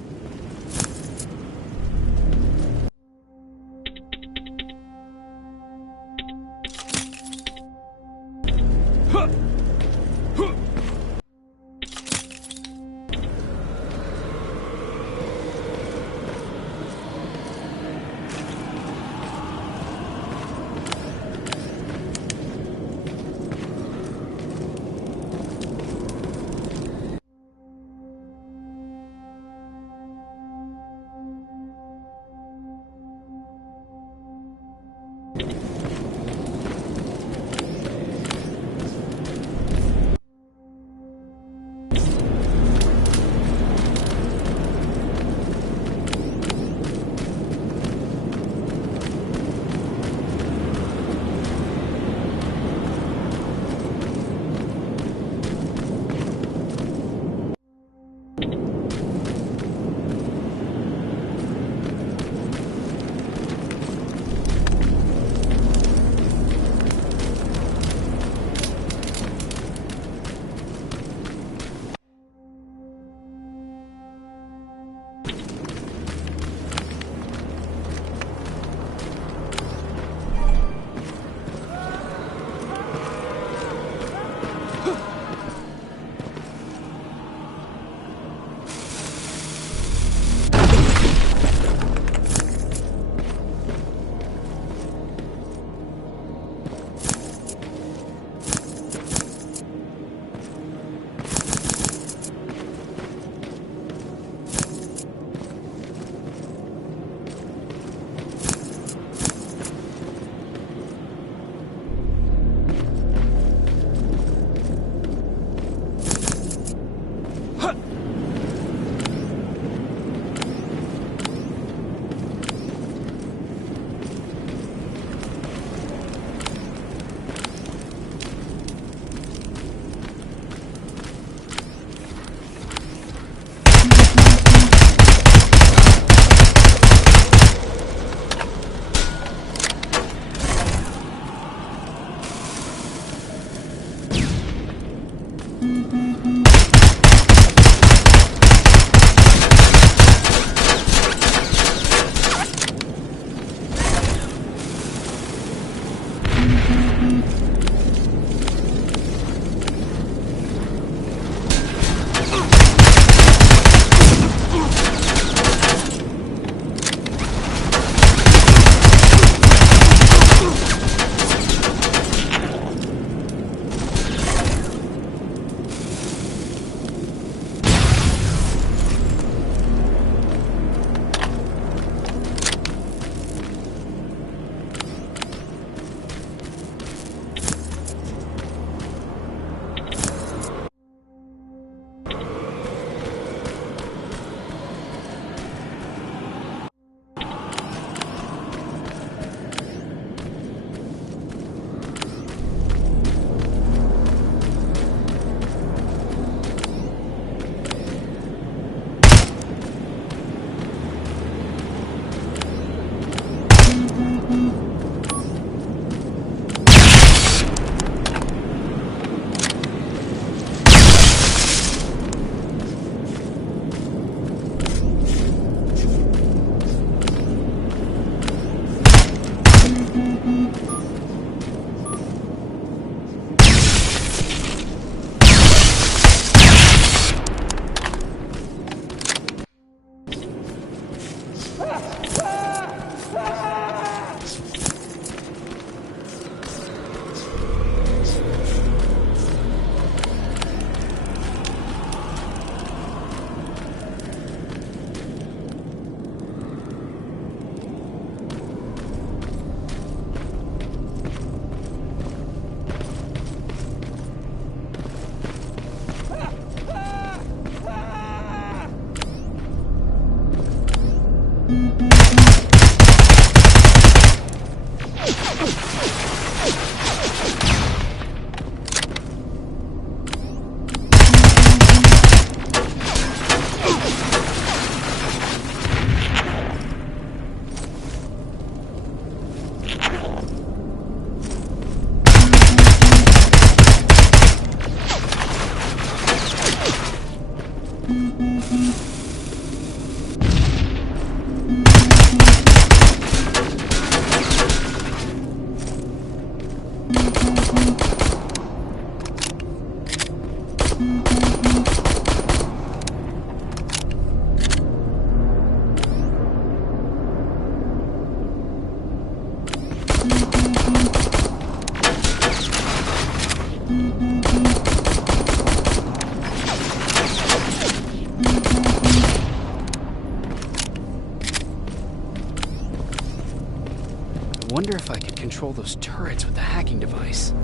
wonder if I could control those turrets with the hacking device.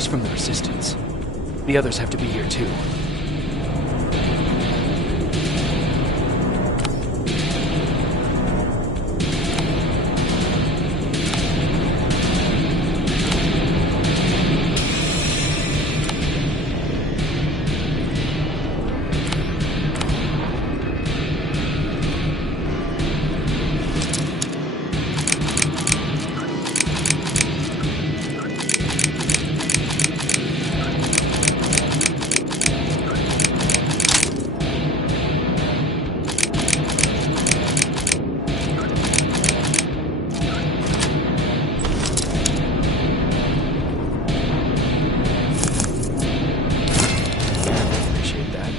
He's from the Resistance. The others have to be here too. Appreciate that.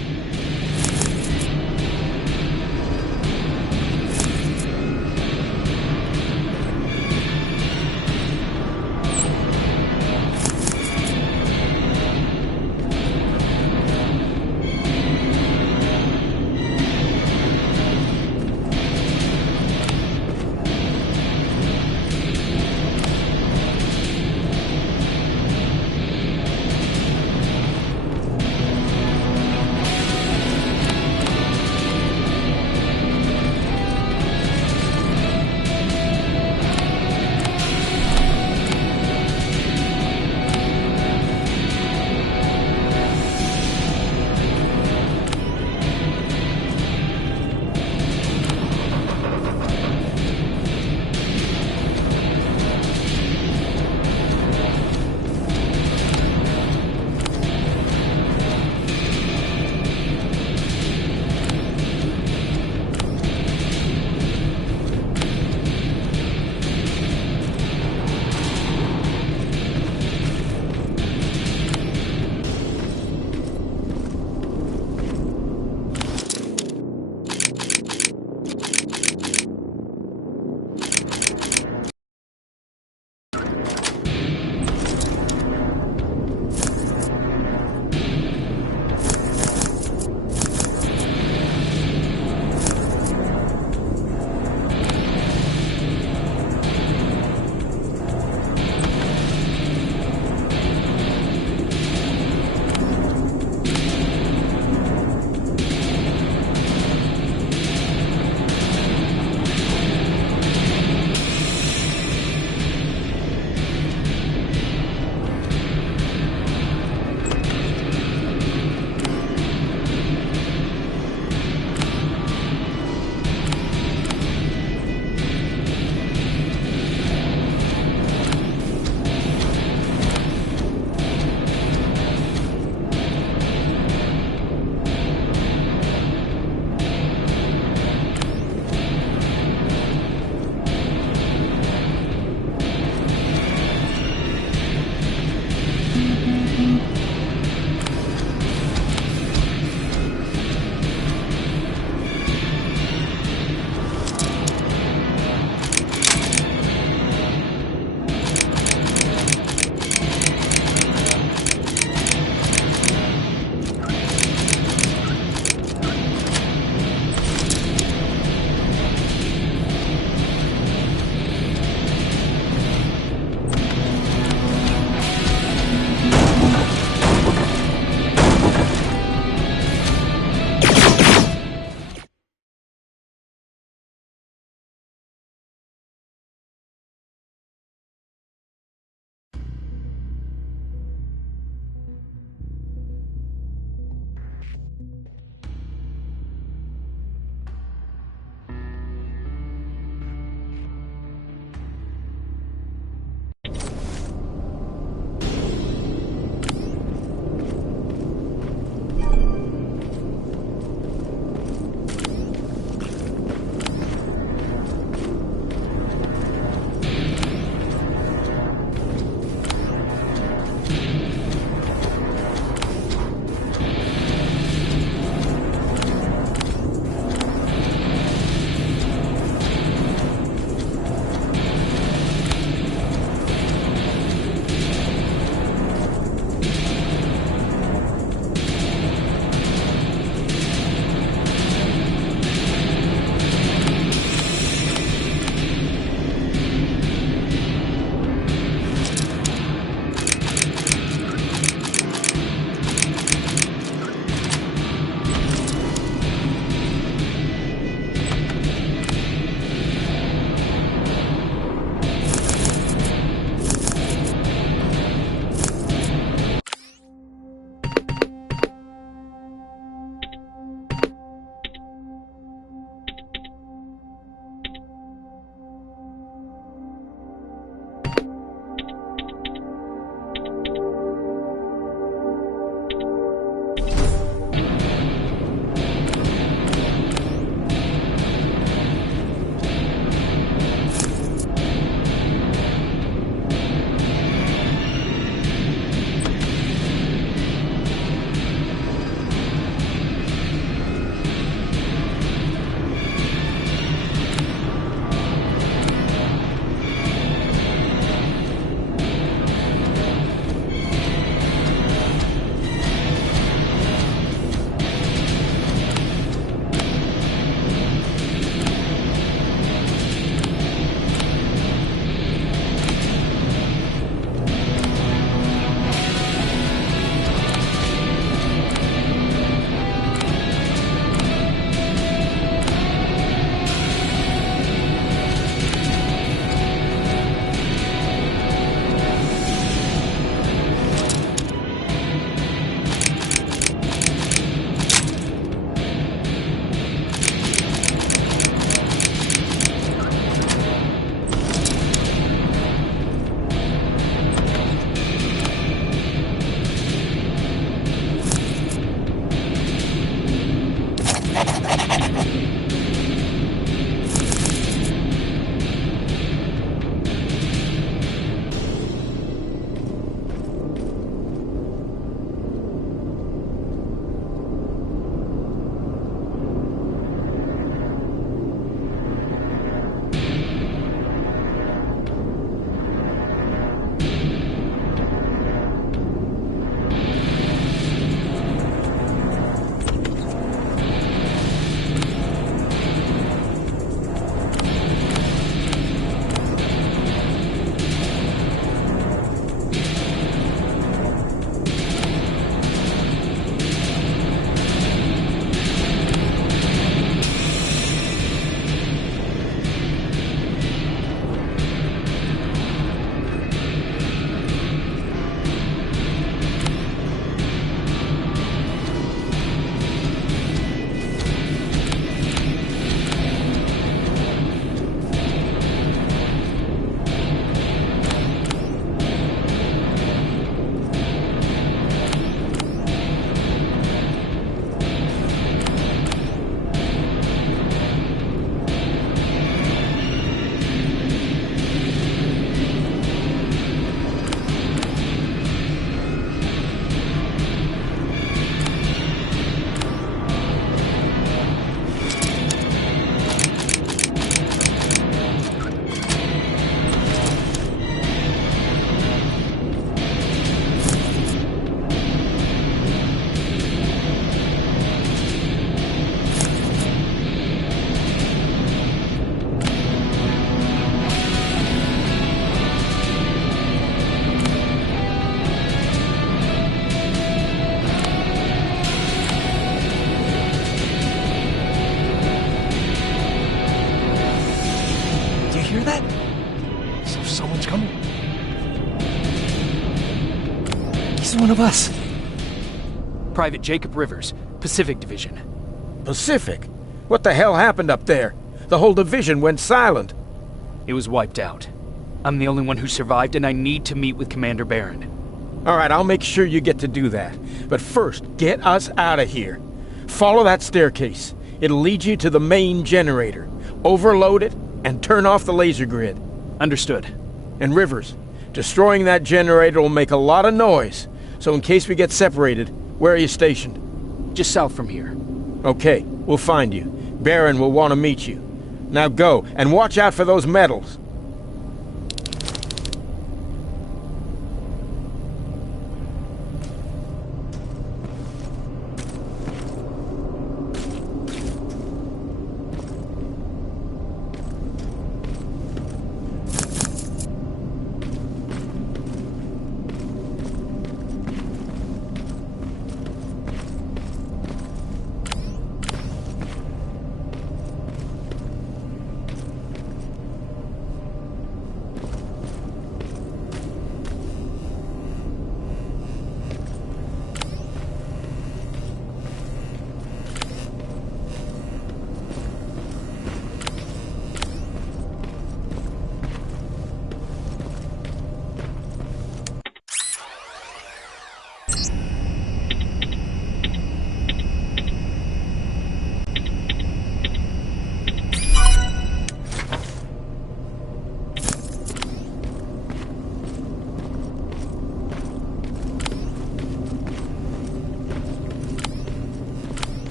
This is one of us. Private Jacob Rivers, Pacific Division. Pacific? What the hell happened up there? The whole division went silent. It was wiped out. I'm the only one who survived, and I need to meet with Commander Barron. All right, I'll make sure you get to do that. But first, get us out of here. Follow that staircase. It'll lead you to the main generator. Overload it and turn off the laser grid. Understood. And Rivers, destroying that generator will make a lot of noise. So in case we get separated, where are you stationed? Just south from here. Okay, we'll find you. Barron will want to meet you. Now go, and watch out for those medals.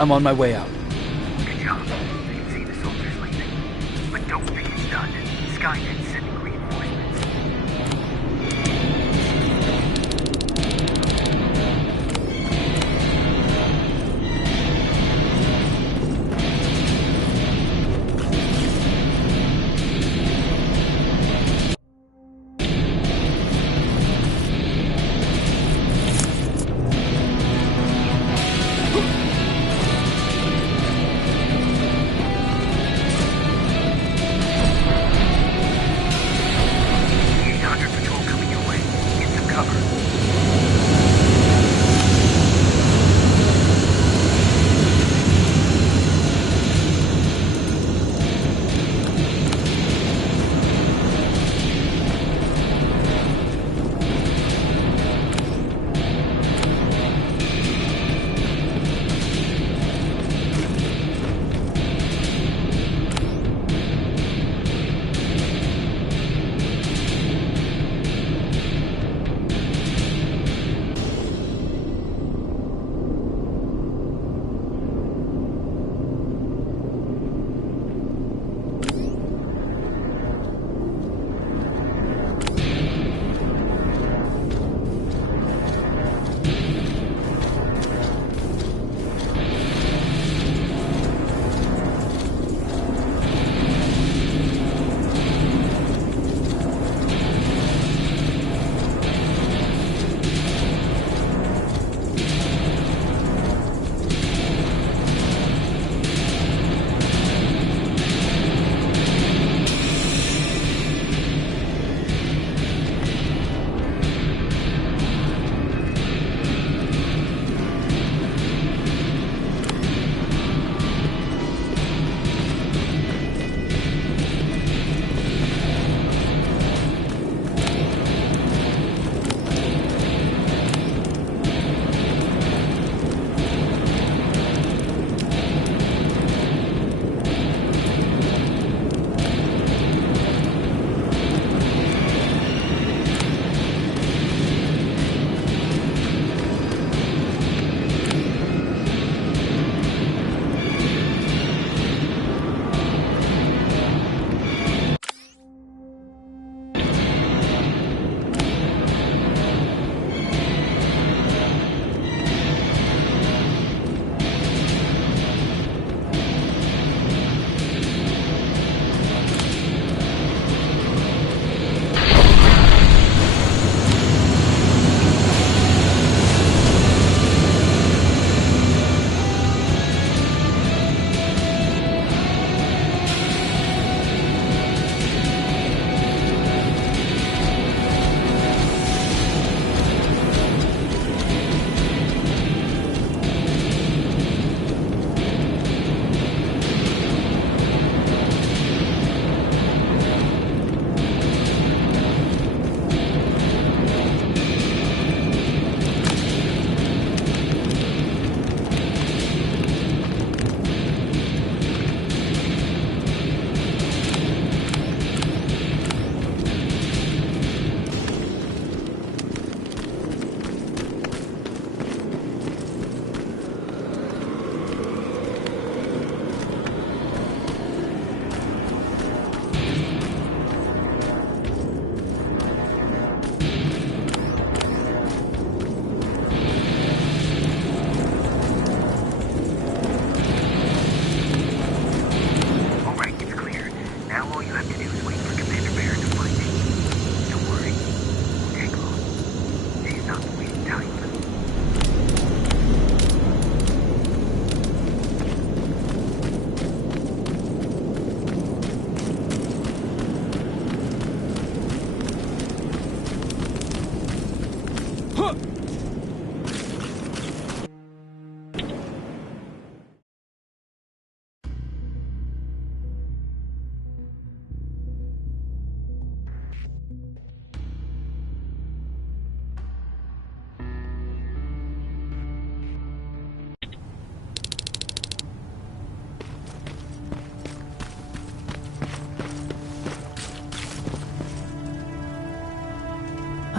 I'm on my way out. Good job. I can see the soldiers leaving. But don't think it's done. Skynet's sending reinforcements.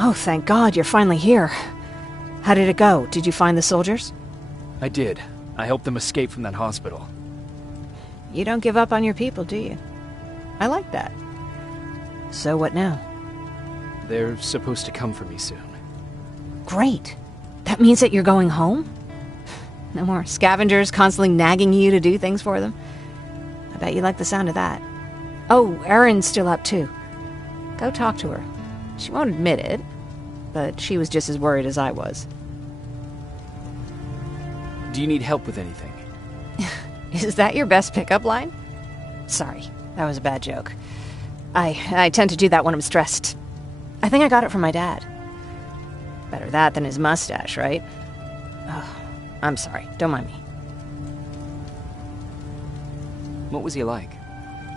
Oh, thank God, you're finally here. How did it go? Did you find the soldiers? I did. I helped them escape from that hospital. You don't give up on your people, do you? I like that. So what now? They're supposed to come for me soon. Great. That means that you're going home? No more scavengers constantly nagging you to do things for them? I bet you like the sound of that. Oh, Erin's still up too. Go talk to her. She won't admit it, but she was just as worried as I was. Do you need help with anything? Is that your best pickup line? Sorry, that was a bad joke. I tend to do that when I'm stressed. I think I got it from my dad. Better that than his mustache, right? Oh, I'm sorry, don't mind me. What was he like?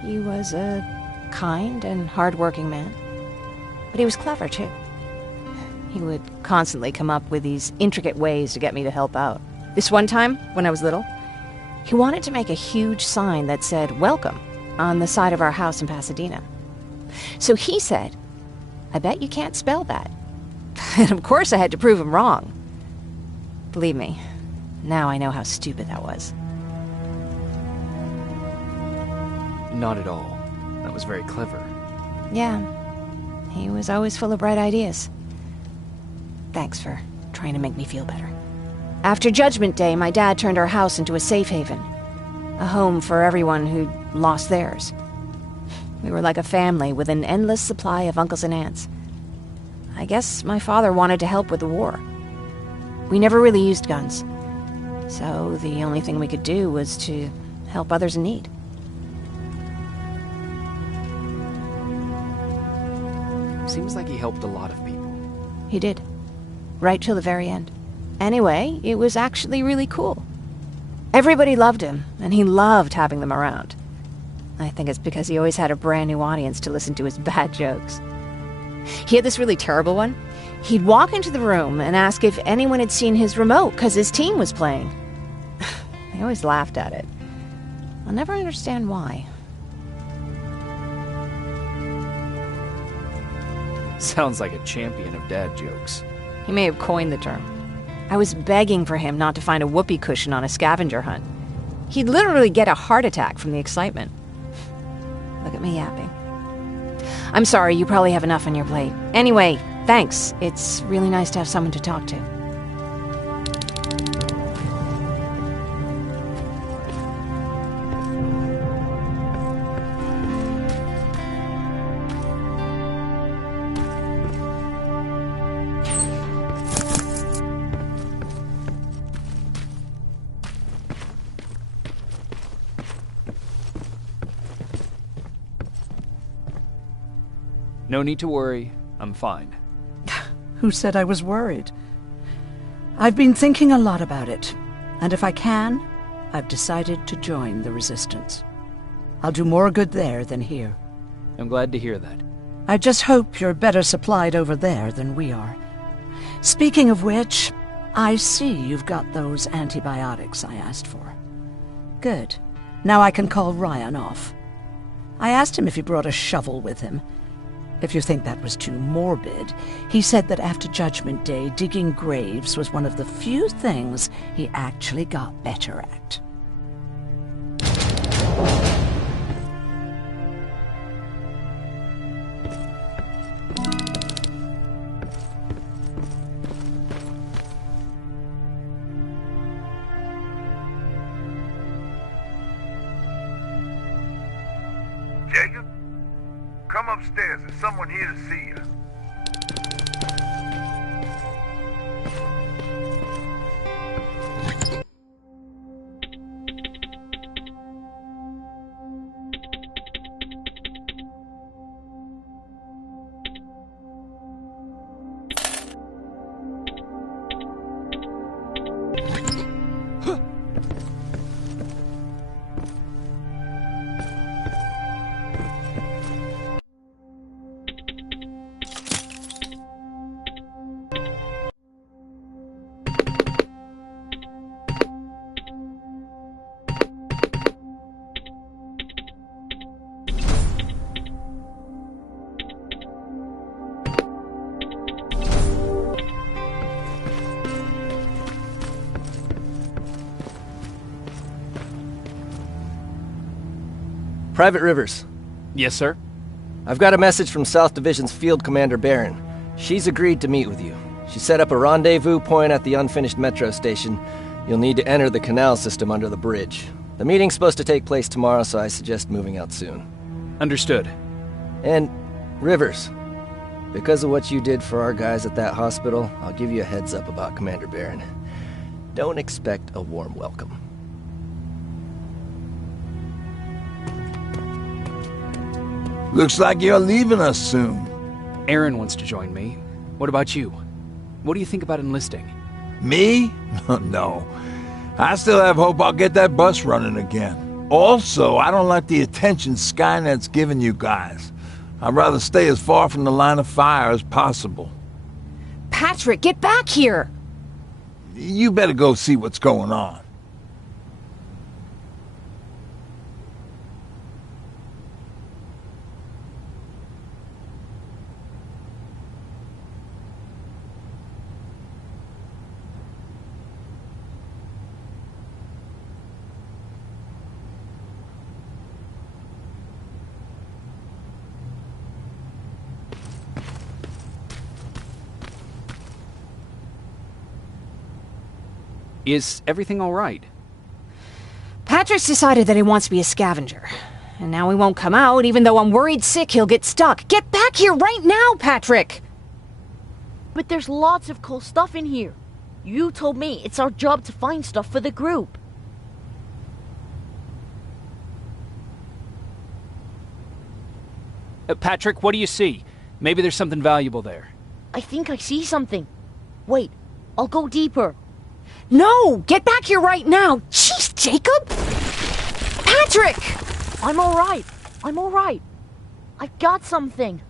He was a kind and hard-working man. But he was clever, too. He would constantly come up with these intricate ways to get me to help out. This one time, when I was little, he wanted to make a huge sign that said, "Welcome," on the side of our house in Pasadena. So he said, "I bet you can't spell that." And of course I had to prove him wrong. Believe me, now I know how stupid that was. Not at all. That was very clever. Yeah, he was always full of bright ideas. Thanks for trying to make me feel better. After Judgment Day, my dad turned our house into a safe haven. A home for everyone who'd lost theirs. We were like a family with an endless supply of uncles and aunts. I guess my father wanted to help with the war. We never really used guns. So the only thing we could do was to help others in need. Seems like he helped a lot of people. He did. Right till the very end. Anyway, it was actually really cool. Everybody loved him, and he loved having them around. I think it's because he always had a brand new audience to listen to his bad jokes. He had this really terrible one. He'd walk into the room and ask if anyone had seen his remote because his team was playing. I always laughed at it. I'll never understand why. Sounds like a champion of dad jokes. He may have coined the term. I was begging for him not to find a whoopee cushion on a scavenger hunt. He'd literally get a heart attack from the excitement. Look at me yapping. I'm sorry, you probably have enough on your plate. Anyway, thanks. It's really nice to have someone to talk to. No need to worry. I'm fine. Who said I was worried? I've been thinking a lot about it, and if I can, I've decided to join the Resistance. I'll do more good there than here. I'm glad to hear that. I just hope you're better supplied over there than we are. Speaking of which, I see you've got those antibiotics I asked for. Good. Now I can call Ryan off. I asked him if he brought a shovel with him. If you think that was too morbid, he said that after Judgment Day, digging graves was one of the few things he actually got better at. Jacob? Come upstairs. There's someone here to see you. Private Rivers. Yes, sir? I've got a message from South Division's Field Commander Barron. She's agreed to meet with you. She set up a rendezvous point at the unfinished metro station. You'll need to enter the canal system under the bridge. The meeting's supposed to take place tomorrow, so I suggest moving out soon. Understood. And, Rivers, because of what you did for our guys at that hospital, I'll give you a heads up about Commander Barron. Don't expect a warm welcome. Looks like you're leaving us soon. Aaron wants to join me. What about you? What do you think about enlisting? Me? No. I still have hope I'll get that bus running again. Also, I don't like the attention Skynet's giving you guys. I'd rather stay as far from the line of fire as possible. Patrick, get back here! You better go see what's going on. Is everything all right? Patrick's decided that he wants to be a scavenger. And now he won't come out, even though I'm worried sick he'll get stuck. Get back here right now, Patrick! But there's lots of cool stuff in here. You told me it's our job to find stuff for the group. Patrick, what do you see? Maybe there's something valuable there. I think I see something. Wait, I'll go deeper. No! Get back here right now! Jeez, Jacob! Patrick! I'm alright. I'm alright. I've got something.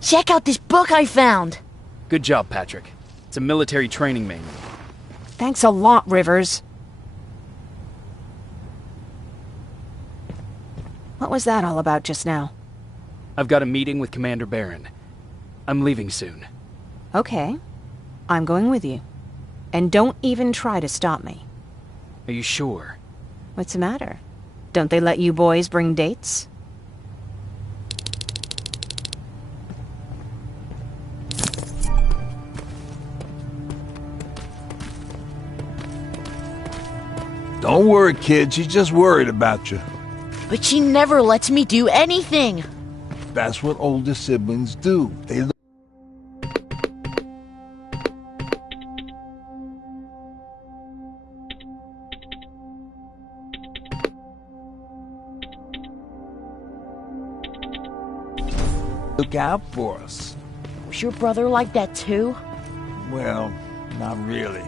Check out this book I found! Good job, Patrick. It's a military training manual. Thanks a lot, Rivers. What was that all about just now? I've got a meeting with Commander Barron. I'm leaving soon. Okay. I'm going with you. And don't even try to stop me. Are you sure? What's the matter? Don't they let you boys bring dates? Don't worry, kid. She's just worried about you. But she never lets me do anything. That's what older siblings do. They look out for us. Was your brother like that too? Well, not really.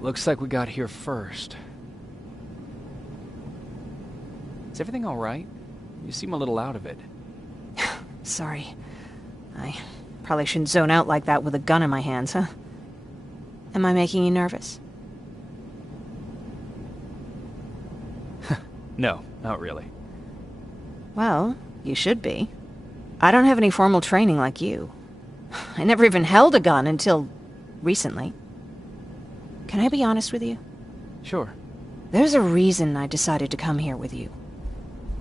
Looks like we got here first. Is everything all right? You seem a little out of it. Sorry. I probably shouldn't zone out like that with a gun in my hands, huh? Am I making you nervous? No, not really. Well, you should be. I don't have any formal training like you. I never even held a gun until recently. Can I be honest with you? Sure. There's a reason I decided to come here with you.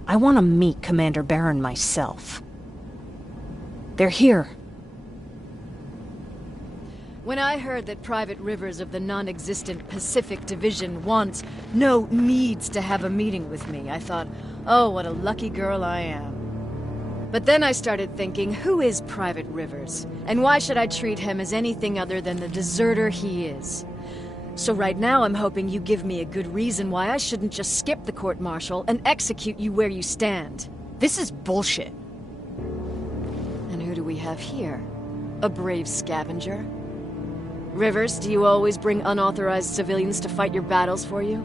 I want to meet Commander Barron myself. They're here. When I heard that Private Rivers of the non-existent Pacific Division needs to have a meeting with me, I thought, oh, what a lucky girl I am. But then I started thinking, who is Private Rivers? And why should I treat him as anything other than the deserter he is? So right now I'm hoping you give me a good reason why I shouldn't just skip the court-martial and execute you where you stand. This is bullshit. And who do we have here? A brave scavenger? Rivers, do you always bring unauthorized civilians to fight your battles for you?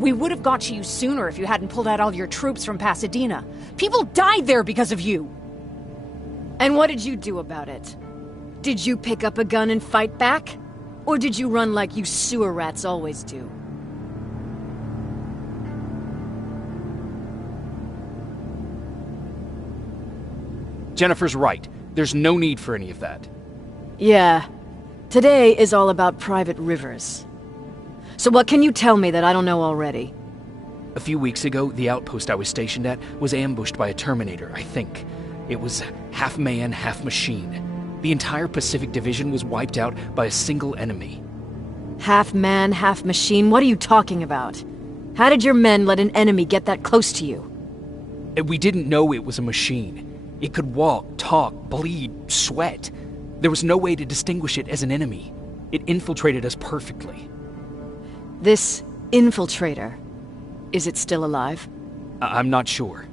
We would have got to you sooner if you hadn't pulled out all your troops from Pasadena. People died there because of you! And what did you do about it? Did you pick up a gun and fight back? Or did you run like you sewer rats always do? Jennifer's right. There's no need for any of that. Yeah. Today is all about Private Rivers. So what can you tell me that I don't know already? A few weeks ago, the outpost I was stationed at was ambushed by a Terminator, I think. It was half man, half machine. The entire Pacific Division was wiped out by a single enemy. Half man, half machine? What are you talking about? How did your men let an enemy get that close to you? We didn't know it was a machine. It could walk, talk, bleed, sweat. There was no way to distinguish it as an enemy. It infiltrated us perfectly. This infiltrator, is it still alive? I'm not sure.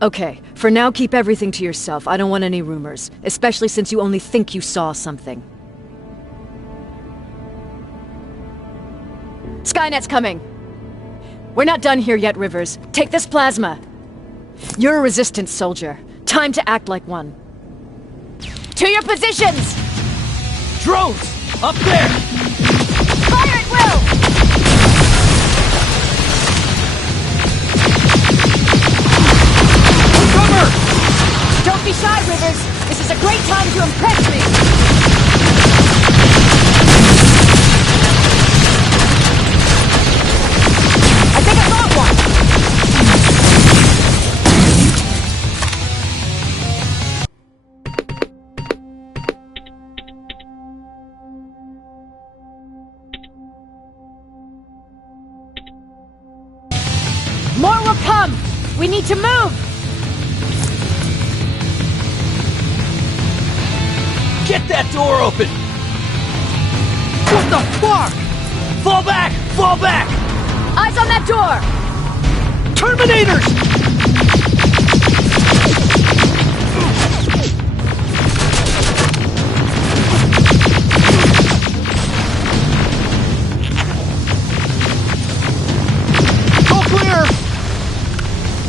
Okay, for now keep everything to yourself. I don't want any rumors, especially since you only think you saw something. Skynet's coming! We're not done here yet, Rivers. Take this plasma. You're a resistance soldier. Time to act like one. To your positions! Drones! Up there! Fire at will! Cover! Don't be shy, Rivers. This is a great time to impress me. I think I got one! More will come! We need to move! Get that door open! What the fuck? Fall back! Fall back! Eyes on that door! Terminators! All clear!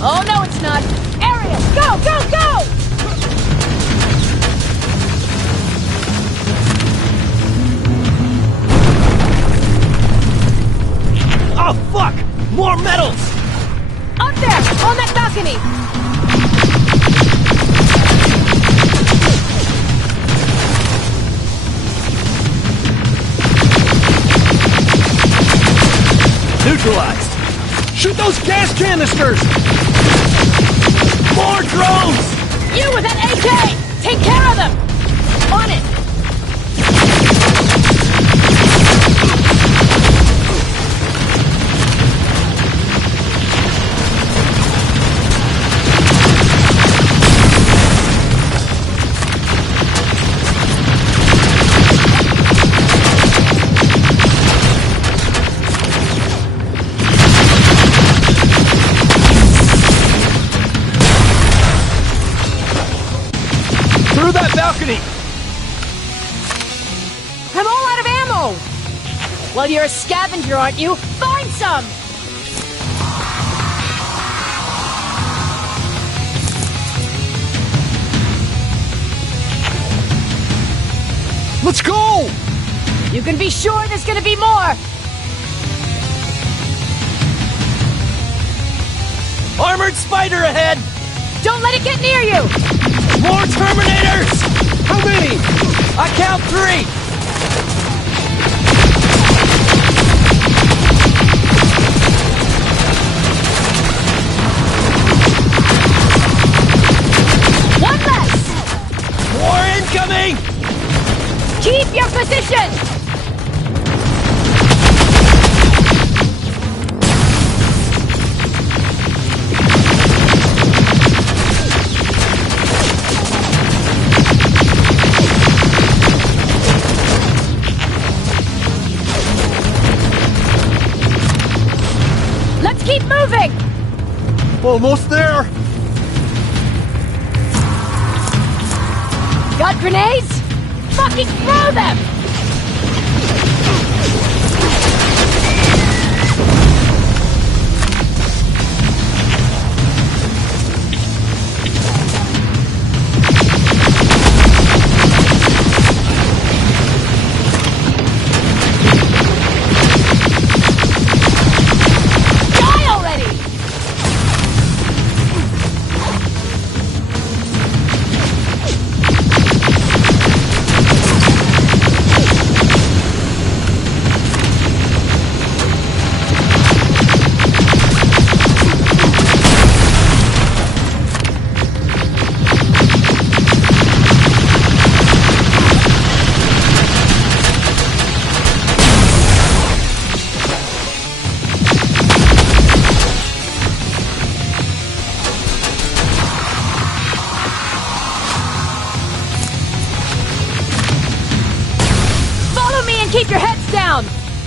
Oh, no, it's not. Area, go, go, go! Oh, fuck! More metals! Up there, on that balcony! Neutralized! Shoot those gas canisters! More drones! You with that AK! Take care of them! On it! Through that balcony! I'm all out of ammo! Well, you're a scavenger, aren't you? Find some! Let's go! You can be sure there's gonna be more! Armored spider ahead! Don't let it get near you! More Terminators! How many? I count 3! One less! More incoming! Keep your position! Let's keep moving! Almost there! Got grenades? Fucking throw them!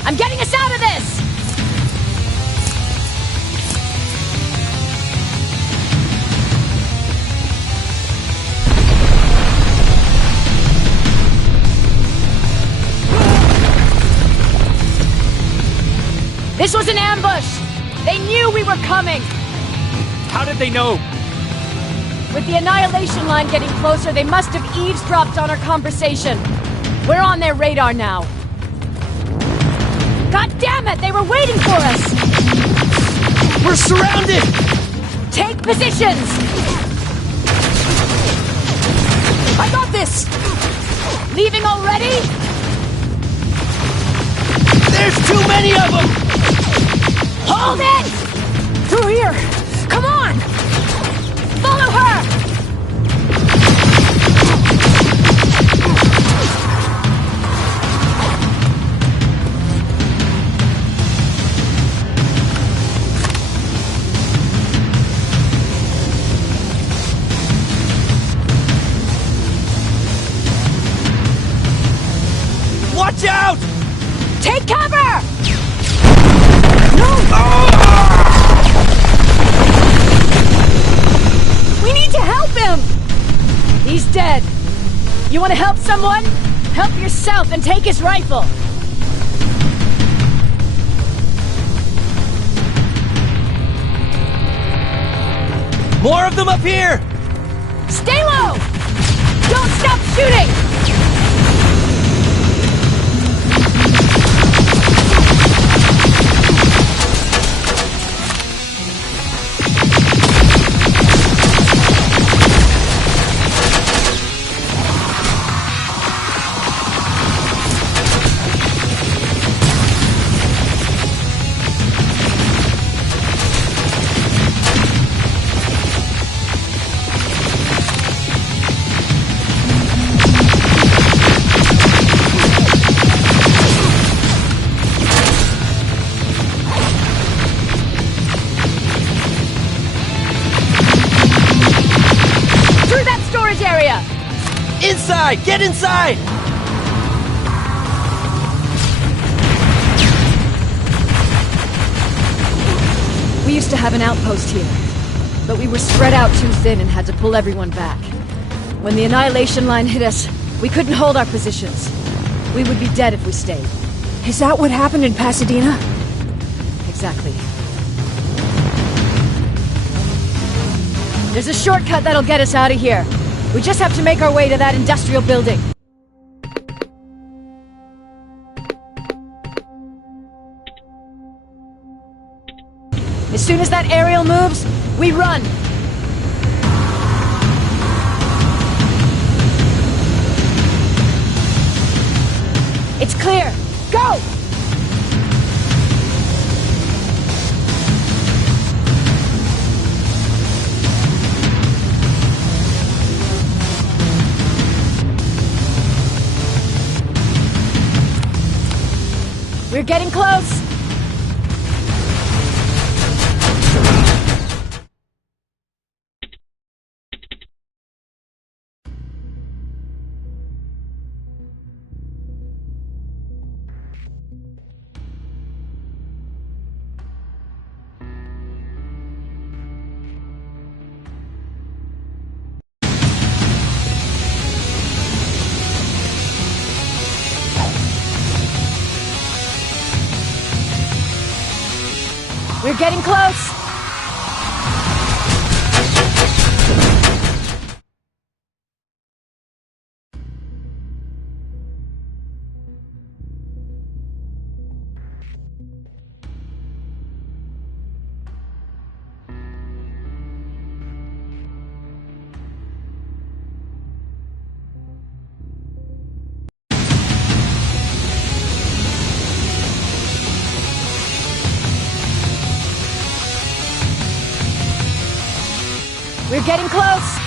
I'm getting us out of this! This was an ambush! They knew we were coming! How did they know? With the annihilation line getting closer, they must have eavesdropped on our conversation. We're on their radar now. God damn it! They were waiting for us! We're surrounded! Take positions! I got this! Leaving already? There's too many of them! Hold it! Through here! Come on! Follow her! Watch out! Take cover! No! We need to help him! He's dead. You want to help someone? Help yourself and take his rifle. More of them up here! Stay low! Don't stop shooting! Inside! Get inside! We used to have an outpost here, but we were spread out too thin and had to pull everyone back. When the annihilation line hit us, we couldn't hold our positions. We would be dead if we stayed. Is that what happened in Pasadena? Exactly. There's a shortcut that'll get us out of here. We just have to make our way to that industrial building. As soon as that aerial moves, we run. It's clear. Go! We're getting close! We're getting close! We're getting close!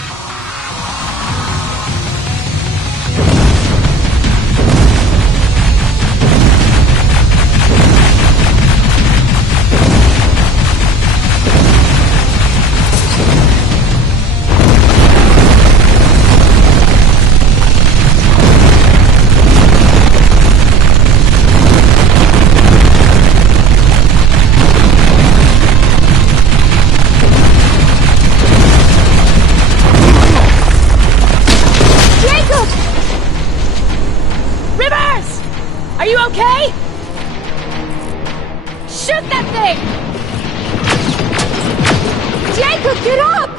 okay? Shoot that thing! Jacob, get up!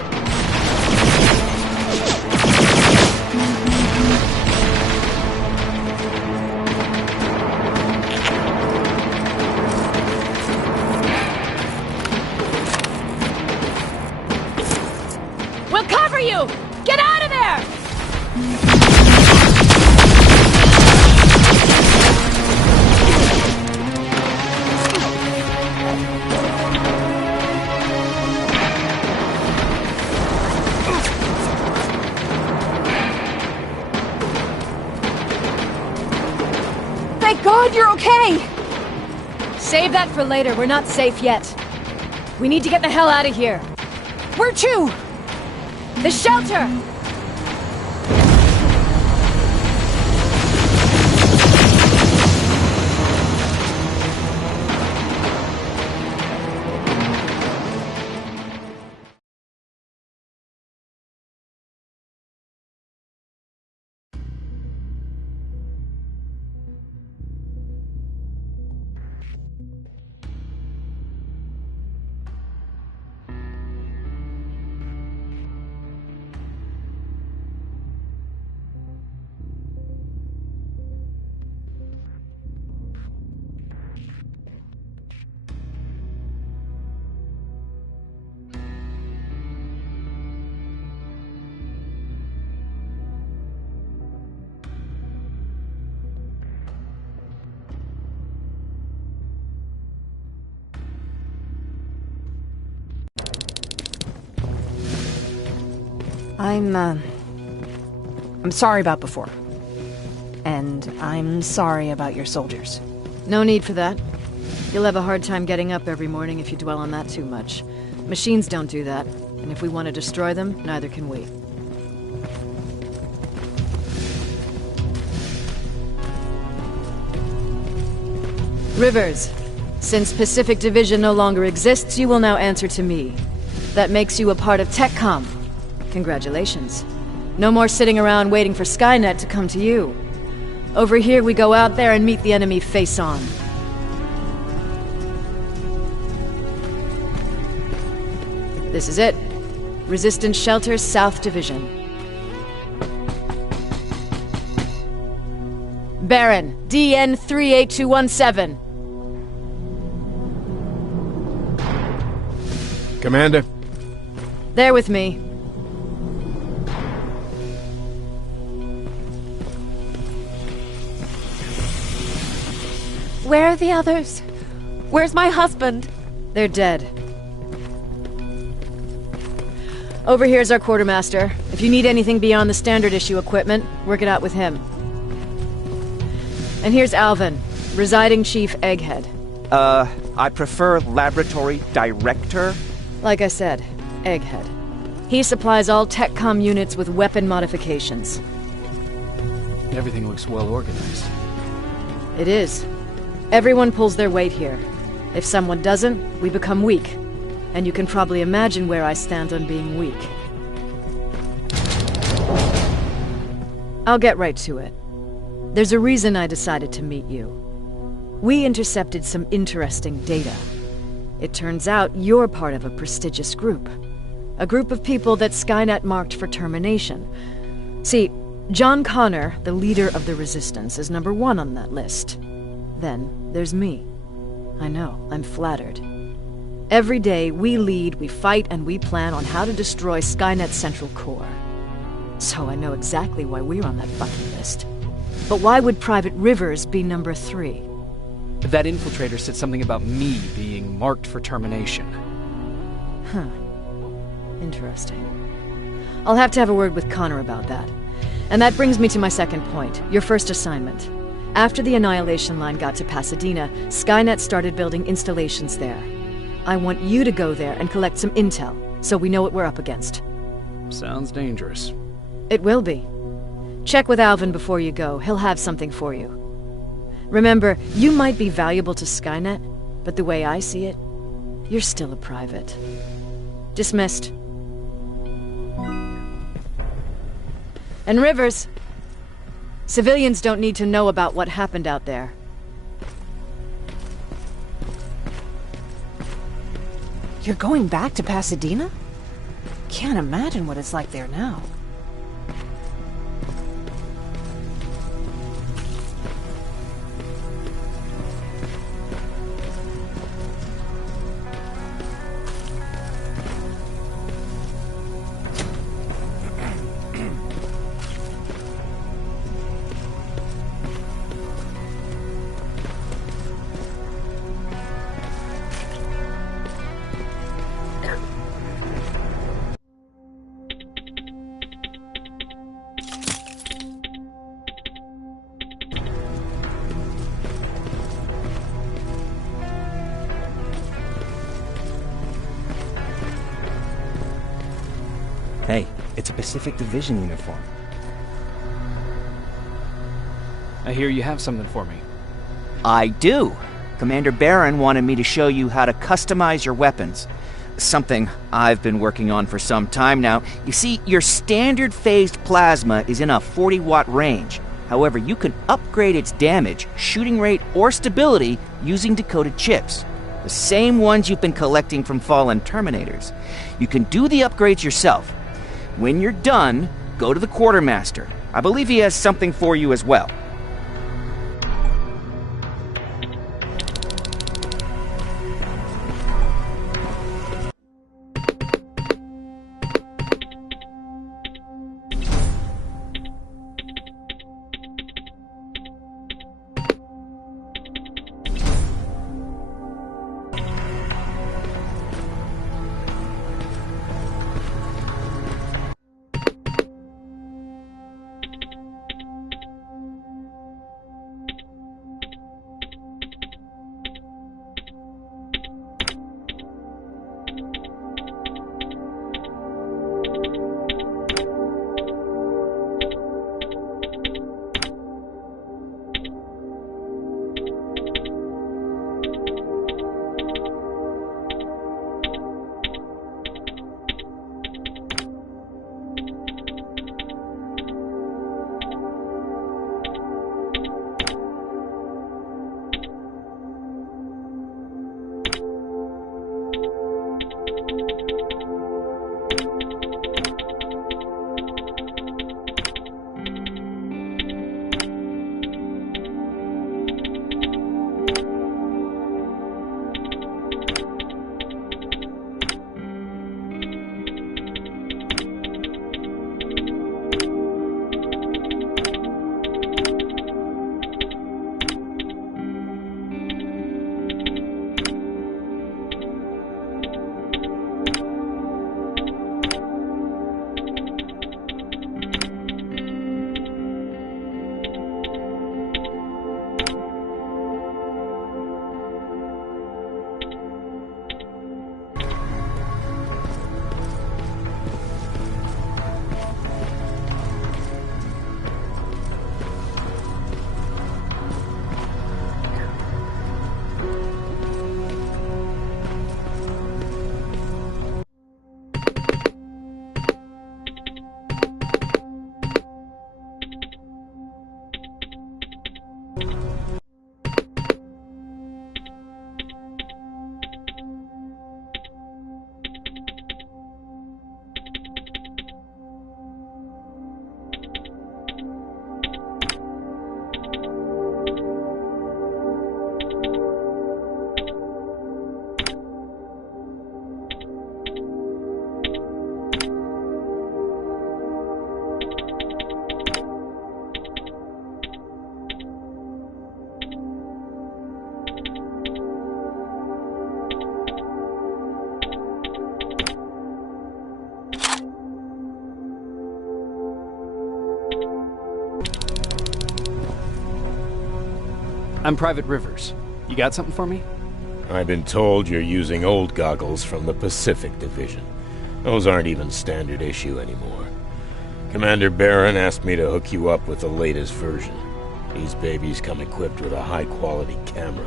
We'll cover you! Get out of there! Thank God you're okay! Save that for later. We're not safe yet. We need to get the hell out of here. Where to? The shelter! I'm sorry about before. And I'm sorry about your soldiers. No need for that. You'll have a hard time getting up every morning if you dwell on that too much. Machines don't do that, and if we want to destroy them, neither can we. Rivers, since Pacific Division no longer exists, you will now answer to me. That makes you a part of TechCom. Congratulations. No more sitting around waiting for Skynet to come to you. Over here, we go out there and meet the enemy face on. This is it. Resistance Shelter, South Division. Baron, DN 38217. Commander? There with me. Where are the others? Where's my husband? They're dead. Over here's our quartermaster. If you need anything beyond the standard issue equipment, work it out with him. And here's Alvin, residing chief Egghead. I prefer laboratory director. Like I said, Egghead. He supplies all TechCom units with weapon modifications. Everything looks well organized. It is. Everyone pulls their weight here. If someone doesn't, we become weak. And you can probably imagine where I stand on being weak. I'll get right to it. There's a reason I decided to meet you. We intercepted some interesting data. It turns out you're part of a prestigious group. A group of people that Skynet marked for termination. See, John Connor, the leader of the Resistance, is number 1 on that list. Then there's me. I know, I'm flattered. Every day, we lead, we fight, and we plan on how to destroy Skynet's central core. So I know exactly why we're on that fucking list. But why would Private Rivers be number 3? That infiltrator said something about me being marked for termination. Huh. Interesting. I'll have to have a word with Connor about that. And that brings me to my second point, your first assignment. After the Annihilation Line got to Pasadena, Skynet started building installations there. I want you to go there and collect some intel, so we know what we're up against. Sounds dangerous. It will be. Check with Alvin before you go. He'll have something for you. Remember, you might be valuable to Skynet, but the way I see it, you're still a private. Dismissed. And Rivers, civilians don't need to know about what happened out there. You're going back to Pasadena? Can't imagine what it's like there now. Hey, it's a Pacific Division uniform. I hear you have something for me. I do. Commander Barron wanted me to show you how to customize your weapons. Something I've been working on for some time now. You see, your standard phased plasma is in a 40-watt range. However, you can upgrade its damage, shooting rate, or stability using decoded chips. The same ones you've been collecting from fallen Terminators. You can do the upgrades yourself. When you're done, go to the Quartermaster. I believe he has something for you as well. I'm Private Rivers. You got something for me? I've been told you're using old goggles from the Pacific Division. Those aren't even standard issue anymore. Commander Barron asked me to hook you up with the latest version. These babies come equipped with a high-quality camera.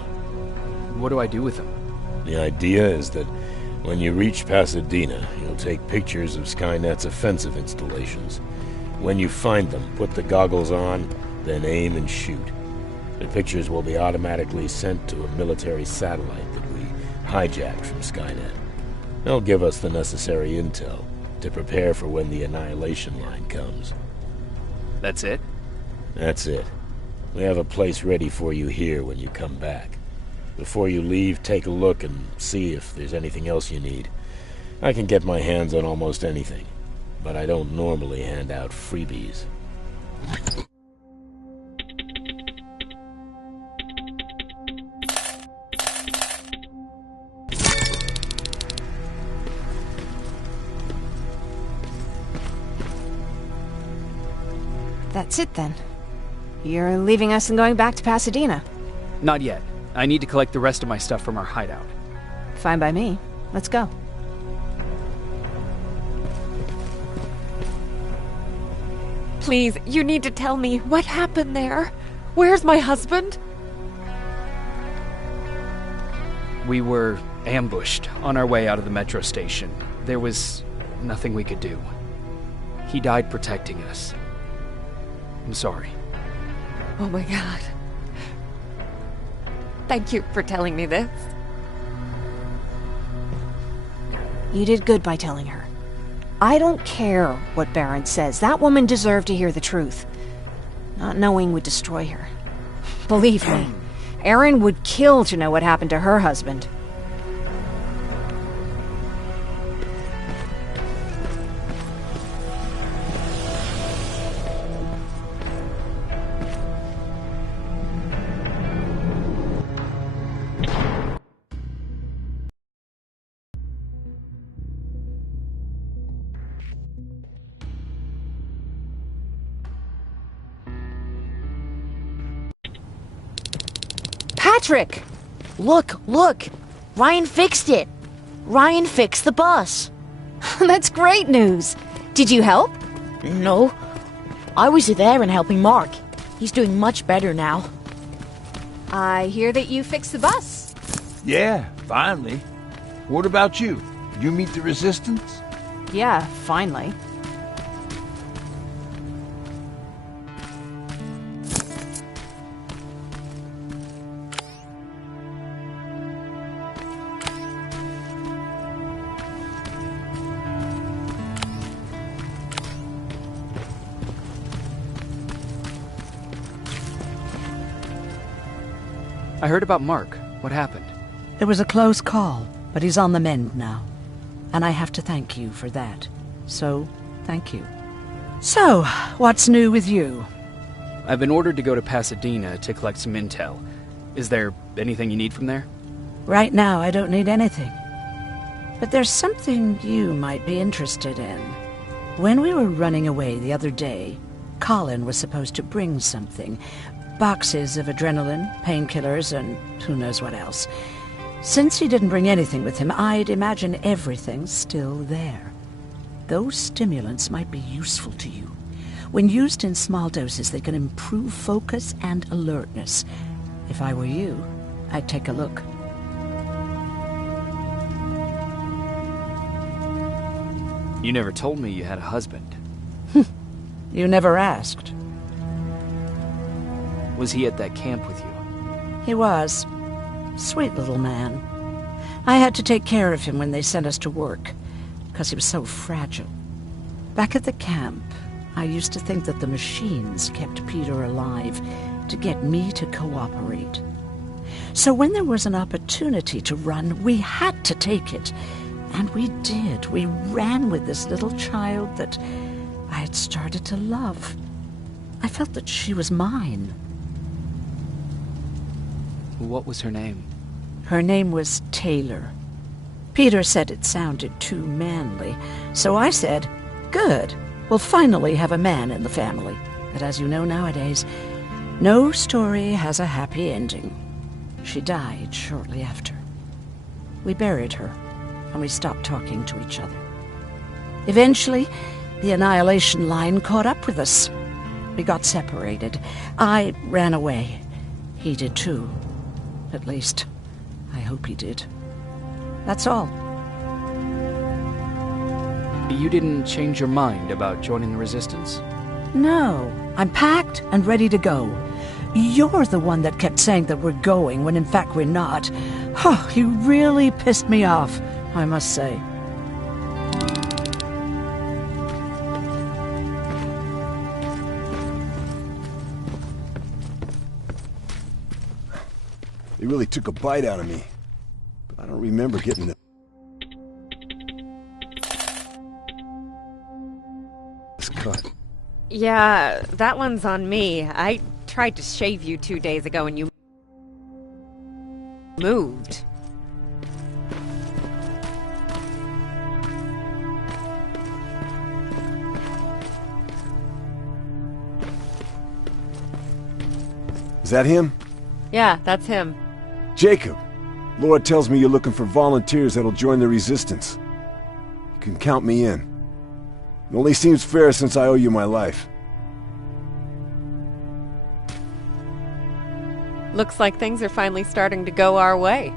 What do I do with them? The idea is that when you reach Pasadena, you'll take pictures of Skynet's offensive installations. When you find them, put the goggles on, then aim and shoot. The pictures will be automatically sent to a military satellite that we hijacked from Skynet. They'll give us the necessary intel to prepare for when the annihilation line comes. That's it? That's it. We have a place ready for you here when you come back. Before you leave, take a look and see if there's anything else you need. I can get my hands on almost anything, but I don't normally hand out freebies. That's it then. You're leaving us and going back to Pasadena. Not yet. I need to collect the rest of my stuff from our hideout. Fine by me. Let's go. Please, you need to tell me what happened there. Where's my husband? We were ambushed on our way out of the metro station. There was nothing we could do. He died protecting us. I'm sorry. Oh my God. Thank you for telling me this. You did good by telling her. I don't care what Baron says. That woman deserved to hear the truth. Not knowing would destroy her. Believe me, Erin would kill to know what happened to her husband. Patrick! Look! Ryan fixed it! Ryan fixed the bus! That's great news! Did you help? No. I was there and helping Mark. He's doing much better now. I hear that you fixed the bus. Yeah, finally. What about you? You meet the resistance? Yeah, finally. I heard about Mark. What happened? It was a close call, but he's on the mend now. And I have to thank you for that. So, thank you. So, what's new with you? I've been ordered to go to Pasadena to collect some intel. Is there anything you need from there? Right now, I don't need anything. But there's something you might be interested in. When we were running away the other day, Colin was supposed to bring something. Boxes of adrenaline, painkillers, and who knows what else. Since he didn't bring anything with him, I'd imagine everything's still there. Those stimulants might be useful to you. When used in small doses, they can improve focus and alertness. If I were you, I'd take a look. You never told me you had a husband. You never asked. Was he at that camp with you? He was. Sweet little man. I had to take care of him when they sent us to work, because he was so fragile. Back at the camp, I used to think that the machines kept Peter alive to get me to cooperate. So when there was an opportunity to run, we had to take it. And we did. We ran with this little child that I had started to love. I felt that she was mine. What was her name? Her name was Taylor. Peter said it sounded too manly, so I said, good, we'll finally have a man in the family. But as you know nowadays, no story has a happy ending. She died shortly after. We buried her, and we stopped talking to each other. Eventually, the annihilation line caught up with us. We got separated. I ran away. He did too. At least, I hope he did. That's all. You didn't change your mind about joining the Resistance? No. I'm packed and ready to go. You're the one that kept saying that we're going when in fact we're not. Oh, you really pissed me off, I must say. They really took a bite out of me. But I don't remember getting the... this cut. Yeah, that one's on me. I tried to shave you 2 days ago and you moved. Is that him? Yeah, that's him. Jacob! Laura tells me you're looking for volunteers that'll join the Resistance. You can count me in. It only seems fair since I owe you my life. Looks like things are finally starting to go our way.